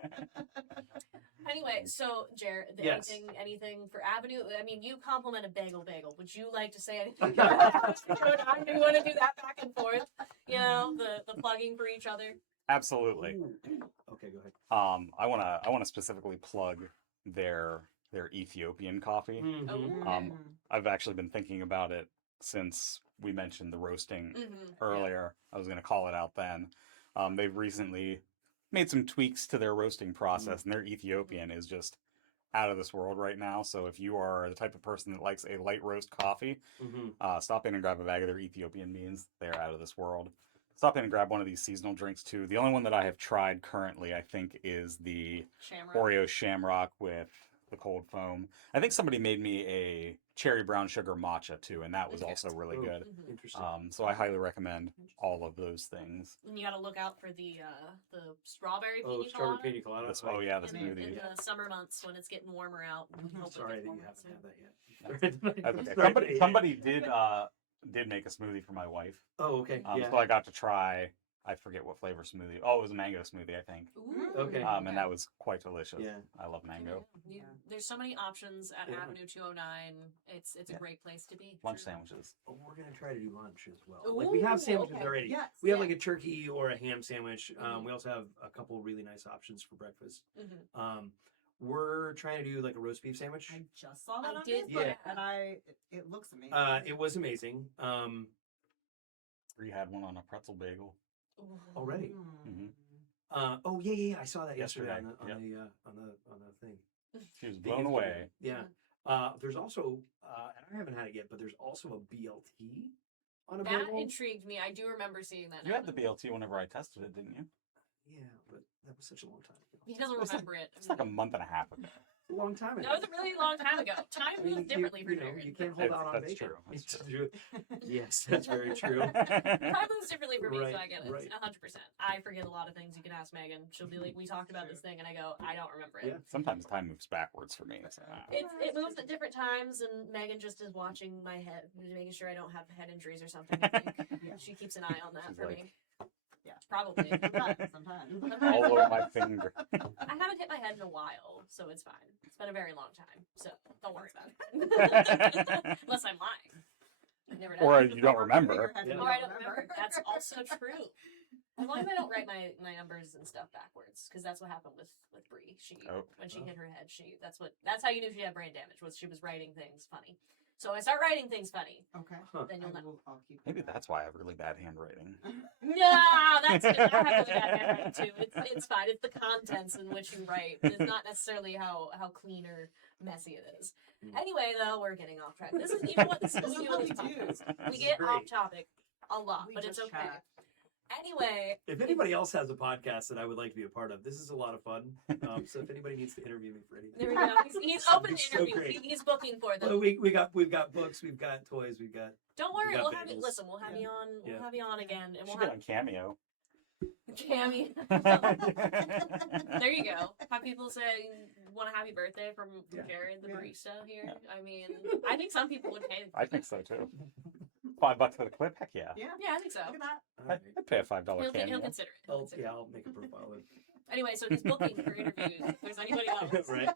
Anyway, so Jared, Yes. anything for Avenue? I mean, you complimented Bagel Bagel. Would you like to say anything? Do you want to do that back and forth? You know, the plugging for each other. Absolutely. Ooh. Okay, go ahead. I wanna specifically plug their Ethiopian coffee. Mhm. Oh. I've actually been thinking about it since we mentioned the roasting Mm-hmm. earlier. I was going to call it out then. They've recently made some tweaks to their roasting process, and their Ethiopian is just out of this world right now. So if you are the type of person that likes a light roast coffee, Mhm. stop in and grab a bag of their Ethiopian beans. They're out of this world. Stop in and grab one of these seasonal drinks too. The only one that I have tried currently, I think, is the Shamrock. Oreo Shamrock with the cold foam. I think somebody made me a cherry brown sugar matcha too, and that was Okay. also really Ooh. good. Mhm. Interesting. So I highly recommend all of those things. And you got to look out for the strawberry Oh, pina strawberry colada pina colada. This, oh yeah, the in, smoothie. in the summer months when it's getting warmer out. and hopefully Sorry gets that you warmer haven't soon. had that yet. That's okay. Sorry. Somebody did make a smoothie for my wife. Oh, okay. Yeah. So I got to try. I forget what flavor smoothie. Oh, it was a mango smoothie, I think. Ooh, Okay. And that was quite delicious. Yeah. I love mango. Yeah. There's so many options at Yeah. Avenue 209. It's a Yeah. great place to be. Lunch truly. sandwiches. Oh, we're gonna try to do lunch as well. Like we Ooh, have sandwiches okay. already. Yes. We have Yeah. like a turkey or a ham sandwich. Mhm. We also have a couple really nice options for breakfast. Mhm. We're trying to do like a roast beef sandwich. I just saw that I on did, Facebook, yeah. and it looks amazing. It was amazing. We had one on a pretzel bagel. Ooh. Already. Mhm. Oh yeah, I saw that yesterday, Yesterday, on the thing. She was Thing blown away. Yeah. There's also and I haven't had it yet, but there's also a BLT on a That bagel. intrigued me. I do remember seeing that. You had the happen. BLT whenever I tested it, didn't you? Yeah, but that was such a long time ago. He doesn't It's remember it. It's like a month and a half ago. It's a long time ago. That was a really long time ago. Time moves differently for Jared. You can't hold out on That's bacon. true. That's It's true. Yes, that's very true. Time moves differently for me, so Right, I get it. right. 100%. I forget a lot of things. You can ask Megan. She'll be like, we talked about this thing, and I go, I don't remember it. Yeah. Sometimes time moves backwards for me. So, It moves at different times, and Megan just is watching my head, making sure I don't have head injuries or something. I think. She keeps an eye on that She's for like- me. Yeah. Probably. Sometimes. all over my finger. I haven't hit my head in a while, so it's fine. It's been a very long time, so don't worry about it. Unless I'm lying. I've never done Or it. you don't remember. Yeah. Or I don't remember. That's also true. As long as I don't write my numbers and stuff backwards, because that's what happened with Brie. When she hit her head, that's how you knew she had brain damage, was she was writing things funny. So I start writing things funny. Okay. Then you'll know. I'll keep Maybe that's why I have really bad handwriting. No, that's good. I have really bad handwriting too. It's fine. It's the contents in which you write. It's not necessarily how clean or messy it is. Anyway, though, we're getting off track. This is even what this is. We get Great. off topic a lot, We but it's just okay. chat. Anyway, If anybody else has a podcast that I would like to be a part of, this is a lot of fun. So if anybody needs to interview me for anything, there we go. He's open It's to so interview. great. He's booking for them. well, we've got books, we've got toys, we've got. Don't worry, got we'll have you. bagels. Listen, we'll have Yeah. you on. We'll Yeah. have you on again, and Should we'll get have on Cameo. Cammy. There you go. Have people say, "Want a happy birthday from Yeah. Jared, the Yeah. barista here?" Yeah. I mean, I think some people would pay. I think so too. $5 for the clip? Heck yeah. Yeah. Yeah, I think so. Look at that. I'd pay a $5 He'll Cameo. consider it. Oh yeah, I'll make a profile of Anyway, so he's booking for interviews. If there's anybody else. right.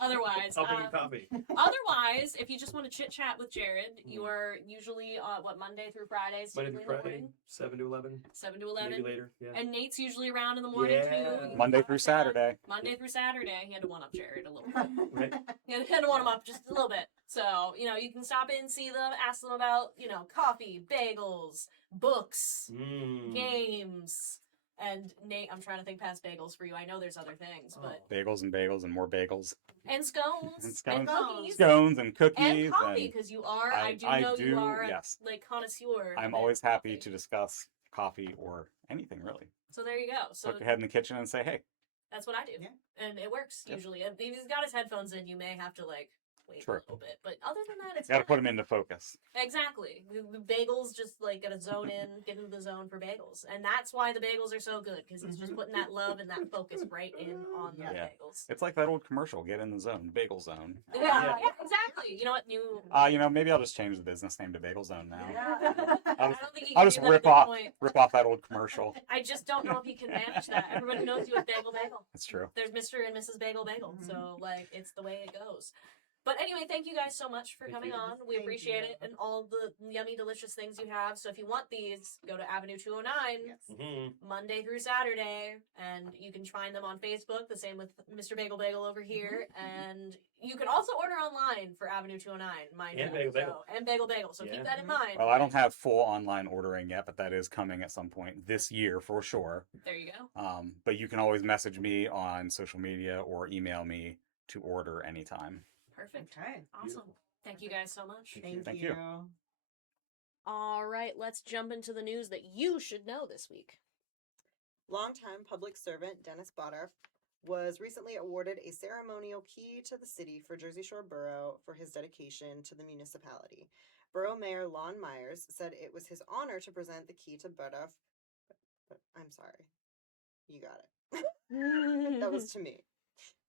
Otherwise, I'll bring you coffee. otherwise, if you just want to chit chat with Jared, you are usually Monday through Fridays, Monday typically through in the Friday, morning, 7 to 11, 7 to maybe 11. later. Yeah. And Nate's usually around in the morning Yeah. too. Monday through Saturday. Monday through Saturday. He had to one up Jared a little bit. Right. He had to one him up just a little bit. So, you can stop in, see them, ask them about, coffee, bagels, books, Mm. games. And Nate, I'm trying to think past bagels for you. I know there's other things, but Bagels and bagels and more bagels. and scones And scones. and cookies Scones and cookies. and coffee because you are. I do know you are yes. like connoisseur. I'm of always happy coffee. to discuss coffee or anything really. So there you go. So Put your head in the kitchen and say, hey, that's what I do, Yeah. and it works Yep. usually. If he's got his headphones in, you may have to wait Sure. a little bit, but other than that, it's got to put fine. them into focus. Exactly. The bagels just gotta zone in, get into the zone for bagels, and that's why the bagels are so good because he's just putting that love and that focus right in on the Yeah. bagels. It's like that old commercial, get in the zone, bagel zone. Yeah, exactly. You know what? New. Maybe I'll just change the business name to Bagel Zone now. I don't think he I'll can just do that at rip this off point. that old commercial. I just don't know if he can manage that. Everybody knows you as Bagel Bagel. It's true. There's Mr. and Mrs. Bagel Bagel, so it's the way it goes. But anyway, thank you guys so much for Thank coming you. on. We Thank appreciate you. it and all the yummy, delicious things you have. So if you want these, go to Avenue 209 Yes. Mhm. Monday through Saturday, and you can find them on Facebook. The same with Mr. Bagel Bagel over here, and you can also order online for Avenue 209. Mind And you. Bagel Bagel. And Bagel Bagel. So Yeah. keep that in mind. Well, I don't have full online ordering yet, but that is coming at some point this year for sure. There you go. But you can always message me on social media or email me to order anytime. Perfect. Okay. Awesome. Thank you guys so much. Thank you. you. All right, let's jump into the news that you should know this week. Longtime public servant Dennis Botter was recently awarded a ceremonial key to the city for Jersey Shore Borough for his dedication to the municipality. Borough Mayor Lon Myers said it was his honor to present the key to Botter. I'm sorry. You got it. That was to me.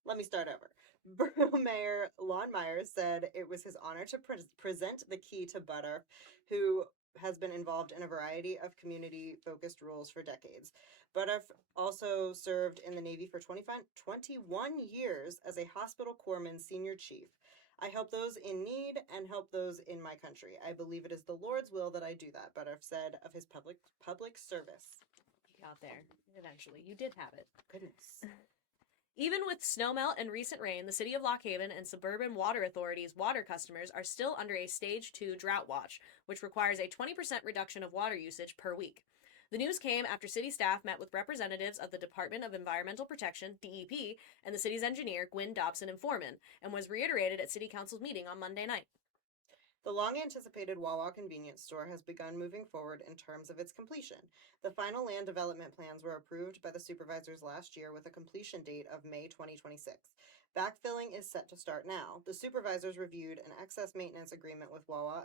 Let me start over. Borough Mayor Lon Myers said it was his honor to present the key to Butter, who has been involved in a variety of community-focused roles for decades. Butter also served in the Navy for 21 years as a hospital corpsman senior chief. I help those in need and help those in my country. I believe it is the Lord's will that I do that, Butter said of his public service. You got there. Eventually. You did have it. Goodness. Even with snowmelt and recent rain, the City of Lock Haven and Suburban Water Authority's water customers are still under a Stage 2 drought watch, which requires a 20% reduction of water usage per week. The news came after city staff met with representatives of the Department of Environmental Protection, DEP, and the city's engineer, Gwynn Dobson and Foreman, and was reiterated at City Council's meeting on Monday night. The long-anticipated Wawa convenience store has begun moving forward in terms of its completion. The final land development plans were approved by the supervisors last year with a completion date of May 2026. Backfilling is set to start now. The supervisors reviewed an excess maintenance agreement with Wawa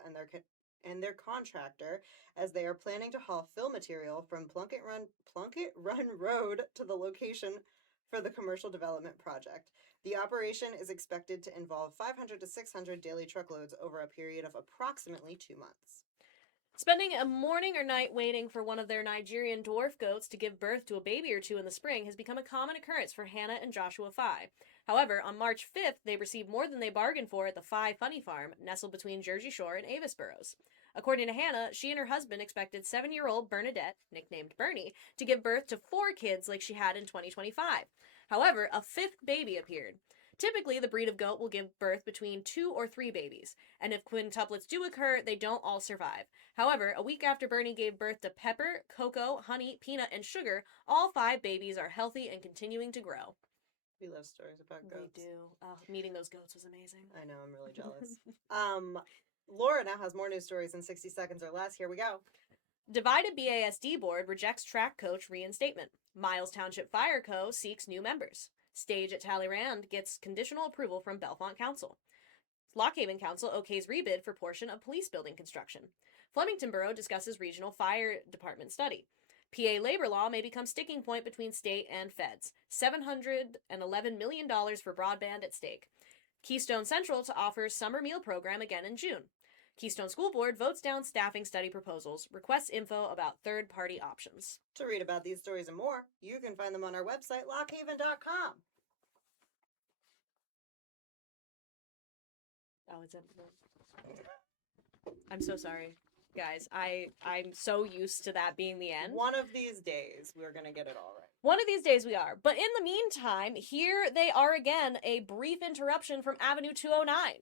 and their contractor as they are planning to haul fill material from Plunkett Run Road to the location for the commercial development project. The operation is expected to involve 500 to 600 daily truckloads over a period of approximately 2 months. Spending a morning or night waiting for one of their Nigerian dwarf goats to give birth to a baby or two in the spring has become a common occurrence for Hannah and Joshua Fye. However, on March 5th, they received more than they bargained for at the Fye Funny Farm, nestled between Jersey Shore and Avis boroughs. According to Hannah, she and her husband expected 7-year-old Bernadette, nicknamed Bernie, to give birth to 4 kids like she had in 2025. However, a 5th baby appeared. Typically, the breed of goat will give birth between 2 or 3 babies, and if quintuplets do occur, they don't all survive. However, a week after Bernie gave birth to Pepper, Cocoa, Honey, Peanut, and Sugar, all 5 babies are healthy and continuing to grow. We love stories about goats. We do. Oh, meeting those goats was amazing. I know, I'm really jealous. Laura now has more news stories in 60 seconds or less. Here we go. Divided BASD board rejects track coach reinstatement. Miles Township Fire Co. seeks new members. Stage at Talleyrand gets conditional approval from Bellefonte Council. Lockhaven Council okays rebid for portion of police building construction. Flemington Borough discusses regional fire department study. PA labor law may become sticking point between state and feds. $711 million for broadband at stake. Keystone Central to offer summer meal program again in June. Keystone School Board votes down staffing study proposals, requests info about third-party options. To read about these stories and more, you can find them on our website, lockhaven.com. Oh, it's empty. I'm so sorry, guys. I'm so used to that being the end. One of these days, we're going to get it all right. One of these days we are. But in the meantime, here they are again, a brief interruption from Avenue 209.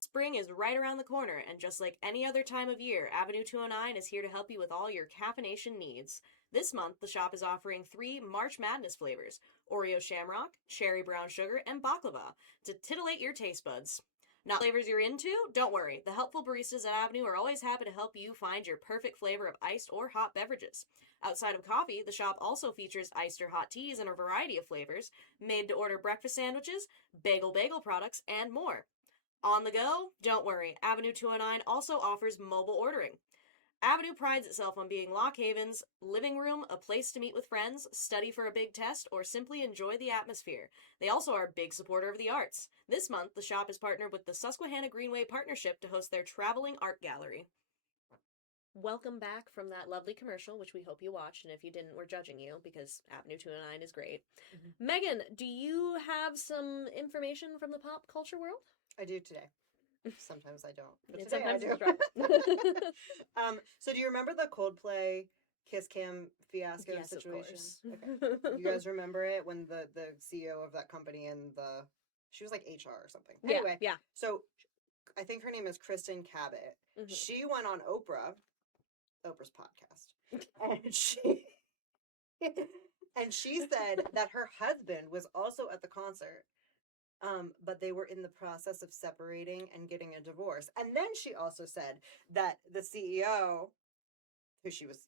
Spring is right around the corner, and just like any other time of year, Avenue 209 is here to help you with all your caffeination needs. This month, the shop is offering 3 March Madness flavors, Oreo Shamrock, Cherry Brown Sugar, and Baklava, to titillate your taste buds. Not flavors you're into? Don't worry. The helpful baristas at Avenue are always happy to help you find your perfect flavor of iced or hot beverages. Outside of coffee, the shop also features iced or hot teas in a variety of flavors, made-to-order breakfast sandwiches, Bagel Bagel products, and more. On the go? Don't worry. Avenue 209 also offers mobile ordering. Avenue prides itself on being Lockhaven's living room, a place to meet with friends, study for a big test, or simply enjoy the atmosphere. They also are a big supporter of the arts. This month, the shop is partnered with the Susquehanna Greenway Partnership to host their traveling art gallery. Welcome back from that lovely commercial, which we hope you watched, and if you didn't, we're judging you, because Avenue 209 is great. Mm-hmm. Megan, do you have some information from the pop culture world? I do today. Sometimes I don't. But and today sometimes I do. So do you remember the Coldplay Kiss Cam fiasco situation? Okay. You guys remember it when the CEO of that company and she was like HR or something. Yeah, anyway, yeah. So I think her name is Kristen Cabot. Mm-hmm. She went on Oprah's podcast. and she said that her husband was also at the concert. But they were in the process of separating and getting a divorce. And then she also said that the CEO, who she was,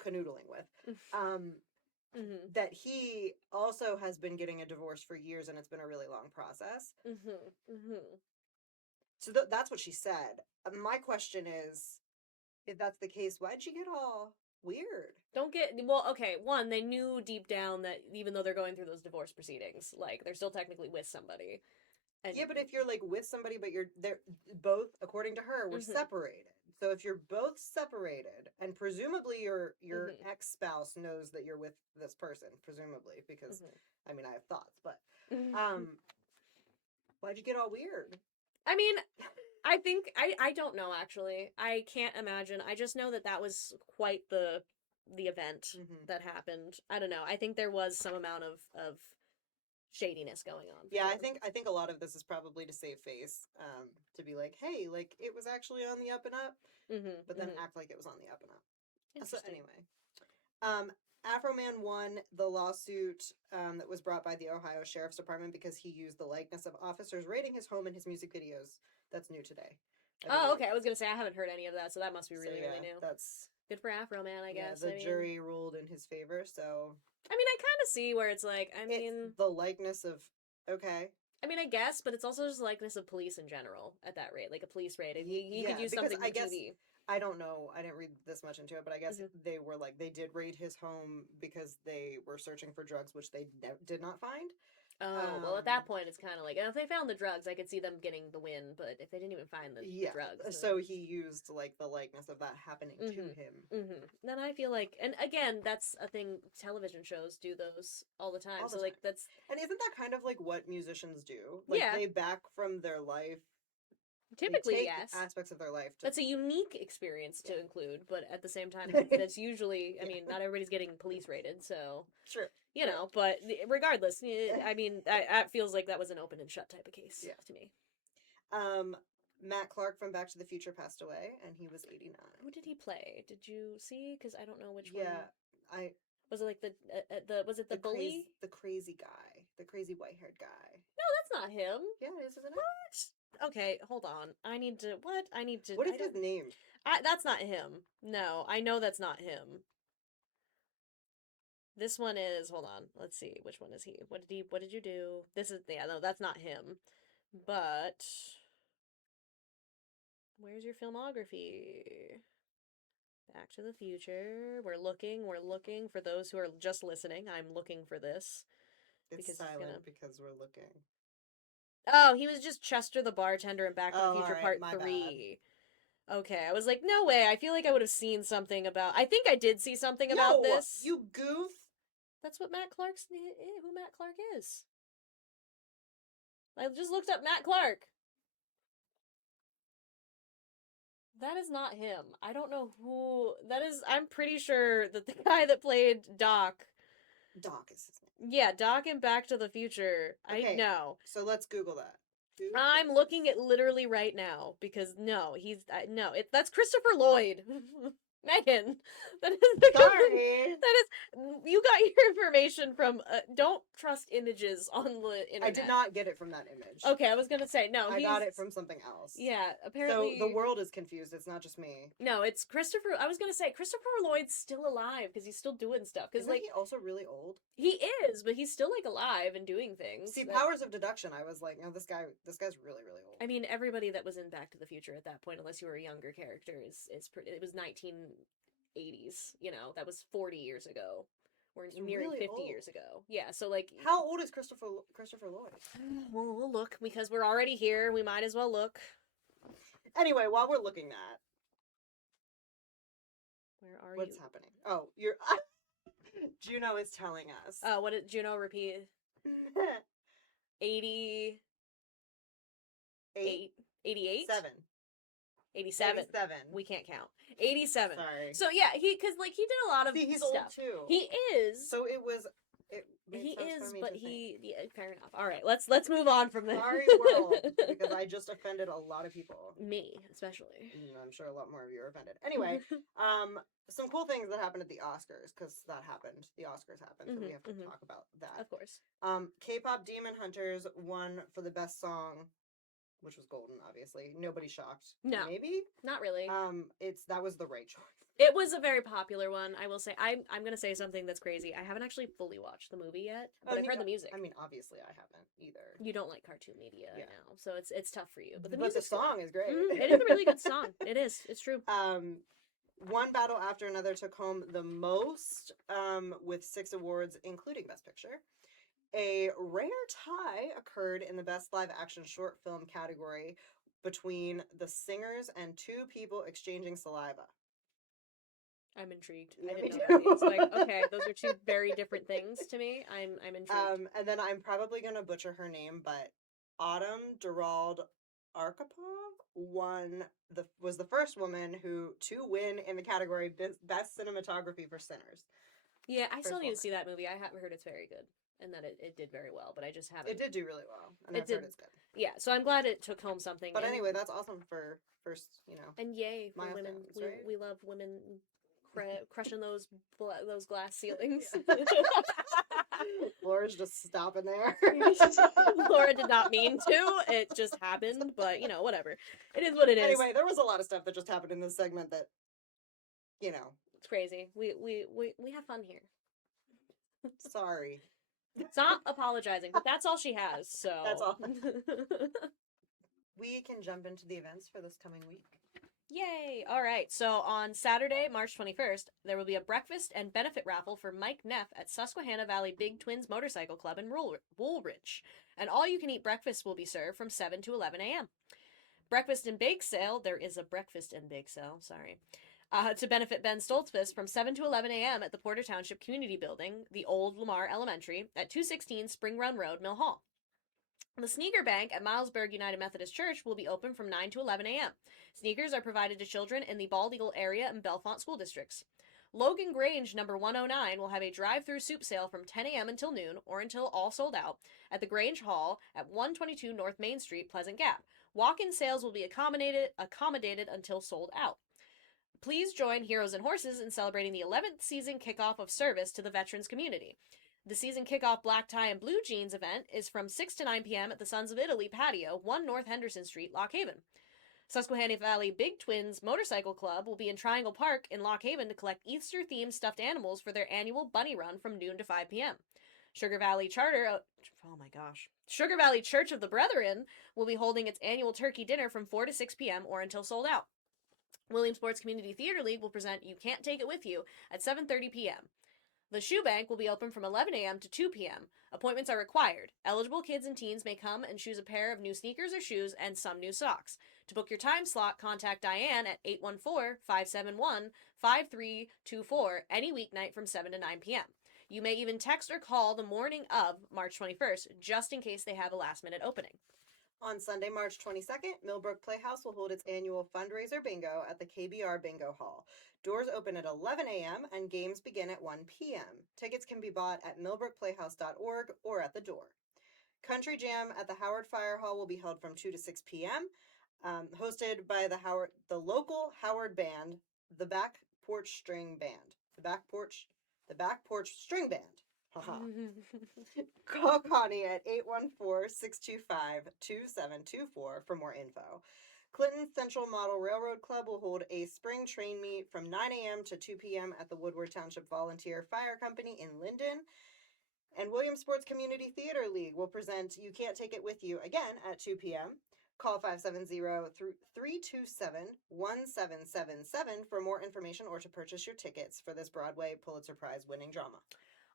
canoodling with, mm-hmm. that he also has been getting a divorce for years, and it's been a really long process. Mm-hmm. Mm-hmm. So that's what she said. My question is, if that's the case, why'd she get all weird? Okay, one, they knew deep down that even though they're going through those divorce proceedings, like, they're still technically with somebody. And yeah, but if you're, like, with somebody, but they're both, according to her, were mm-hmm. separated. So if you're both separated, and presumably your mm-hmm. ex-spouse knows that you're with this person, presumably, because, mm-hmm. I mean, I have thoughts, but, why'd you get all weird? I mean, I think, I don't know, actually. I can't imagine. I just know that was quite the event mm-hmm. that happened. I don't know. I think there was some amount of shadiness going on. Yeah, I think a lot of this is probably to save face, to be like, hey, like, it was actually on the up and up, mm-hmm. but then mm-hmm. act like it was on the up and up. So anyway, Afro Man won the lawsuit that was brought by the Ohio Sheriff's Department because he used the likeness of officers raiding his home in his music videos. That's new today. Oh, okay. I was gonna say I haven't heard any of that, so that must be really, really new. That's good for Afro Man, I guess. The jury ruled in his favor, so. I mean, I kind of see where it's like. I mean, it's the likeness of okay. I mean, I guess, but it's also just the likeness of police in general at that rate, like a police raid. And he could use something for TV. I don't know. I didn't read this much into it, but I guess they were like, they did raid his home because they were searching for drugs, which they did not find. Oh, well, at that point, it's kind of like, if they found the drugs, I could see them getting the win, but if they didn't even find the drugs. So he used, like, the likeness of that happening to him. Then I feel like, and again, that's a thing, television shows do those all the time. Like, that's... And isn't that kind of, like, what musicians do? Like, they back from their life. Typically, yes. Aspects of their life. That's a unique experience to include, but at the same time, that's usually, I mean, not everybody's getting police raided, so... Sure. You know, but regardless, I mean, that feels like that was an open and shut type of case to me. Matt Clark from Back to the Future passed away, and he was 89. Who did he play? Did you see? Because I don't know which one. Yeah, was it like was it the bully? The crazy guy, the crazy white-haired guy. No, that's not him. Yeah, it is, isn't it? What? Okay, hold on. I need to. What is his name? That's not him. No, I know that's not him. This one is, hold on, let's see, which one is he? What did you do? This is, no, that's not him. But, where's your filmography? Back to the Future. We're looking for those who are just listening. I'm looking for this. It's silent because we're looking. Oh, he was just Chester the bartender in Back to the Future Part 3. Bad. Okay, I was like, no way. I feel like I would have seen something about... I think I did see something about this. You goof. That's what Matt Clark's... who Matt Clark is. I just looked up Matt Clark. That is not him. I don't know who... That is... I'm pretty sure that the guy that played Doc... Doc is his name. Yeah, Doc in Back to the Future. Okay, I know. So let's Google that. I'm looking at literally right now because that's Christopher Lloyd. Megan, that is sorry. That is, you got your information from. Don't trust images on the internet. I did not get it from that image. Okay, I was gonna say no. I got it from something else. Yeah, apparently. So the world is confused. It's not just me. No, it's Christopher. I was gonna say Christopher Lloyd's still alive because he's still doing stuff. Because like he also really old. He is, but he's still like alive and doing things. See, powers of deduction. I was like, no, this guy's really old. I mean, everybody that was in Back to the Future at that point, unless you were a younger character, is pretty. It was 1980s. You know, that was 40 years ago. We're nearing really 50 years ago. Yeah, so like, how old is Christopher Lloyd? Well, we'll look because we're already here. We might as well look. Anyway, while we're looking that, what's happening? Oh, you're. Juno is telling us. Oh, what did Juno repeat? 88? 87. 87. We can't count. 87. Sorry. So yeah, he did a lot of he's stuff. Old too. He is. So it was. He is, but fair enough. All right, let's move on from this. Sorry, world, because I just offended a lot of people. Me, especially. I'm sure a lot more of you are offended. Anyway, some cool things that happened at the Oscars, because that happened. The Oscars happened, so we have to talk about that. Of course. K-pop Demon Hunters won for the best song, which was Golden, obviously. Nobody shocked. No. Maybe? Not really. That was the right choice. It was a very popular one, I will say. I'm going to say something that's crazy. I haven't actually fully watched the movie yet, but I've heard the music. I mean, obviously I haven't either. You don't like cartoon media, I know, so it's tough for you. But the song is great. It is a really good song. It is. It's true. One Battle After Another took home the most, with 6 awards, including Best Picture. A rare tie occurred in the Best Live Action Short Film category between The Singers and 2 people exchanging saliva. I'm intrigued. I didn't know that. It's like, okay, those are 2 very different things to me. I'm intrigued. And then I'm probably gonna butcher her name, but Autumn Gerald Arkhipov was the first woman to win in the category Best Cinematography for Sinners. Yeah, I still need to see that movie. I haven't heard it's very good, and that it did very well, but I just haven't. It did do really well, and I've heard it's good. Yeah, so I'm glad it took home something. But anyway, that's awesome for first, And yay for women. Right? We love women crushing those glass ceilings. Laura's just stopping there. Laura did not mean to. It just happened, but whatever. It is what it is. Anyway, there was a lot of stuff that just happened in this segment that, it's crazy. We have fun here. Sorry. It's not apologizing, but that's all she has. So That's all. We can jump into the events for this coming week. Yay! All right. So on Saturday, March 21st, there will be a breakfast and benefit raffle for Mike Neff at Susquehanna Valley Big Twins Motorcycle Club in Woolwich. And all-you-can-eat breakfast will be served from 7 to 11 a.m. Breakfast and bake sale. There is a breakfast and bake sale. Sorry. To benefit Ben Stoltzfus from 7 to 11 a.m. at the Porter Township Community Building, the old Lamar Elementary, at 216 Spring Run Road, Mill Hall. The Sneaker Bank at Milesburg United Methodist Church will be open from 9 to 11 a.m. Sneakers are provided to children in the Bald Eagle area and Bellefonte school districts. Logan Grange number 109 will have a drive-through soup sale from 10 a.m. until noon or until all sold out at the Grange Hall at 122 North Main Street, Pleasant Gap. Walk-in sales will be accommodated until sold out. Please join Heroes and Horses in celebrating the 11th season kickoff of service to the veterans community. The season kickoff black tie and blue jeans event is from 6 to 9 p.m. at the Sons of Italy patio, 1 North Henderson Street, Lock Haven. Susquehanna Valley Big Twins Motorcycle Club will be in Triangle Park in Lock Haven to collect Easter-themed stuffed animals for their annual bunny run from noon to 5 p.m. Sugar Valley Church of the Brethren will be holding its annual turkey dinner from 4 to 6 p.m. or until sold out. Williamsport's Community Theater League will present You Can't Take It With You at 7:30 p.m. The Shoe Bank will be open from 11 a.m. to 2 p.m. Appointments are required. Eligible kids and teens may come and choose a pair of new sneakers or shoes and some new socks. To book your time slot, contact Diane at 814-571-5324 any weeknight from 7 to 9 p.m. You may even text or call the morning of March 21st, just in case they have a last-minute opening. On Sunday, March 22nd, Millbrook Playhouse will hold its annual fundraiser bingo at the KBR Bingo Hall. Doors open at 11 a.m. and games begin at 1 p.m. Tickets can be bought at millbrookplayhouse.org or at the door. Country Jam at the Howard Fire Hall will be held from 2 to 6 p.m., hosted by the local Howard band, the Back Porch String Band. The Back Porch String Band. Haha. Call Connie at 814-625-2724 for more info. Clinton Central Model Railroad Club will hold a spring train meet from 9 a.m. to 2 p.m. at the Woodward Township Volunteer Fire Company in Linden. And Williamsport's Community Theater League will present You Can't Take It With You again at 2 p.m. Call 570-327-1777 for more information or to purchase your tickets for this Broadway Pulitzer Prize winning drama.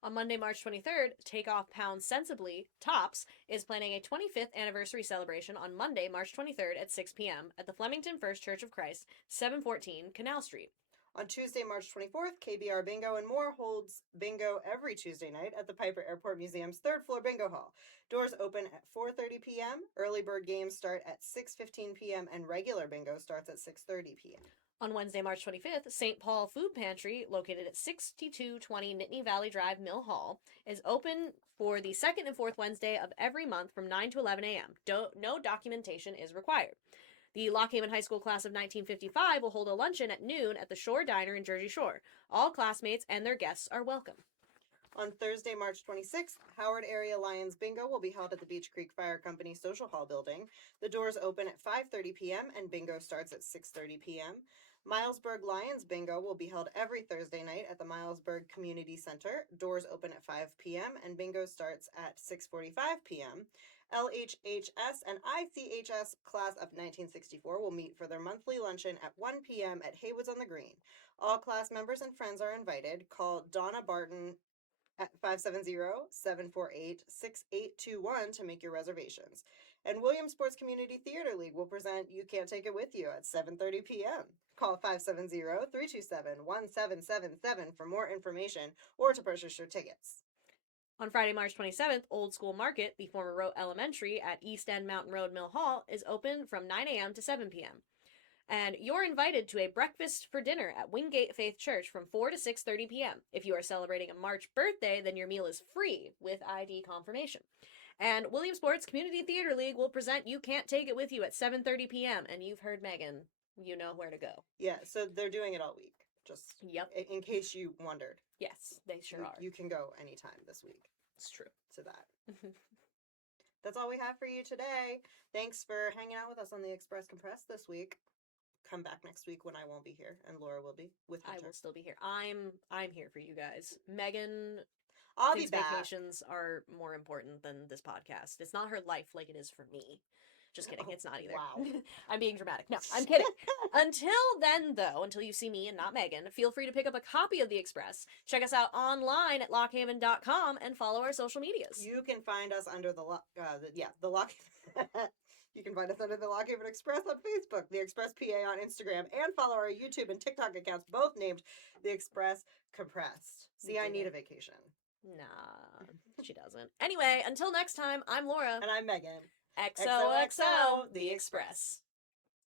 On Monday, March 23rd, Take Off Pound Sensibly, Tops, is planning a 25th anniversary celebration on Monday, March 23rd at 6 p.m. at the Flemington First Church of Christ, 714 Canal Street. On Tuesday, March 24th, KBR Bingo and More holds bingo every Tuesday night at the Piper Airport Museum's third-floor bingo hall. Doors open at 4:30 p.m., early bird games start at 6:15 p.m., and regular bingo starts at 6:30 p.m. On Wednesday, March 25th, St. Paul Food Pantry, located at 6220 Nittany Valley Drive, Mill Hall, is open for the second and fourth Wednesday of every month from 9 to 11 a.m. No documentation is required. The Lock Haven High School class of 1955 will hold a luncheon at noon at the Shore Diner in Jersey Shore. All classmates and their guests are welcome. On Thursday, March 26th, Howard Area Lions Bingo will be held at the Beech Creek Fire Company Social Hall building. The doors open at 5:30 p.m. and bingo starts at 6:30 p.m. Milesburg Lions Bingo will be held every Thursday night at the Milesburg Community Center. Doors open at 5 p.m. and bingo starts at 6:45 p.m. LHHS and ICHS class of 1964 will meet for their monthly luncheon at 1 p.m. at Haywoods on the Green. All class members and friends are invited. Call Donna Barton at 570-748-6821 to make your reservations. And Williamsport's Community Theater League will present You Can't Take It With You at 7:30 p.m. Call 570-327-1777 for more information or to purchase your tickets. On Friday, March 27th, Old School Market, the former Rote Elementary at East End Mountain Road Mill Hall, is open from 9 a.m. to 7 p.m. And you're invited to a breakfast for dinner at Wingate Faith Church from 4 to 6:30 p.m. If you are celebrating a March birthday, then your meal is free with ID confirmation. And Williamsport's Community Theater League will present You Can't Take It With You at 7:30 p.m. And you've heard Megan. You know where to go. Yeah, so they're doing it all week. Just Yep. in case you wondered. Yes, they sure are. You can go anytime this week. It's true. To that. That's all we have for you today. Thanks for hanging out with us on the Express Compress this week. Come back next week when I won't be here and Laura will be with Hunter. I will still be here. I'm here for you guys. Megan I'll thinks be back. vacations are more important than this podcast. It's not her life like it is for me. Just kidding. It's not either. Wow. I'm being dramatic. No, I'm kidding. Until then, though, until you see me and not Megan, feel free to pick up a copy of The Express. Check us out online at lockhaven.com and follow our social medias. You can find us under the Lock. You can find us under the Lockhaven Express on Facebook, the Express PA on Instagram, and follow our YouTube and TikTok accounts, both named the Express Compressed. See, I need a vacation. Nah, she doesn't. Anyway, until next time, I'm Laura. And I'm Megan. XOXO, The Express.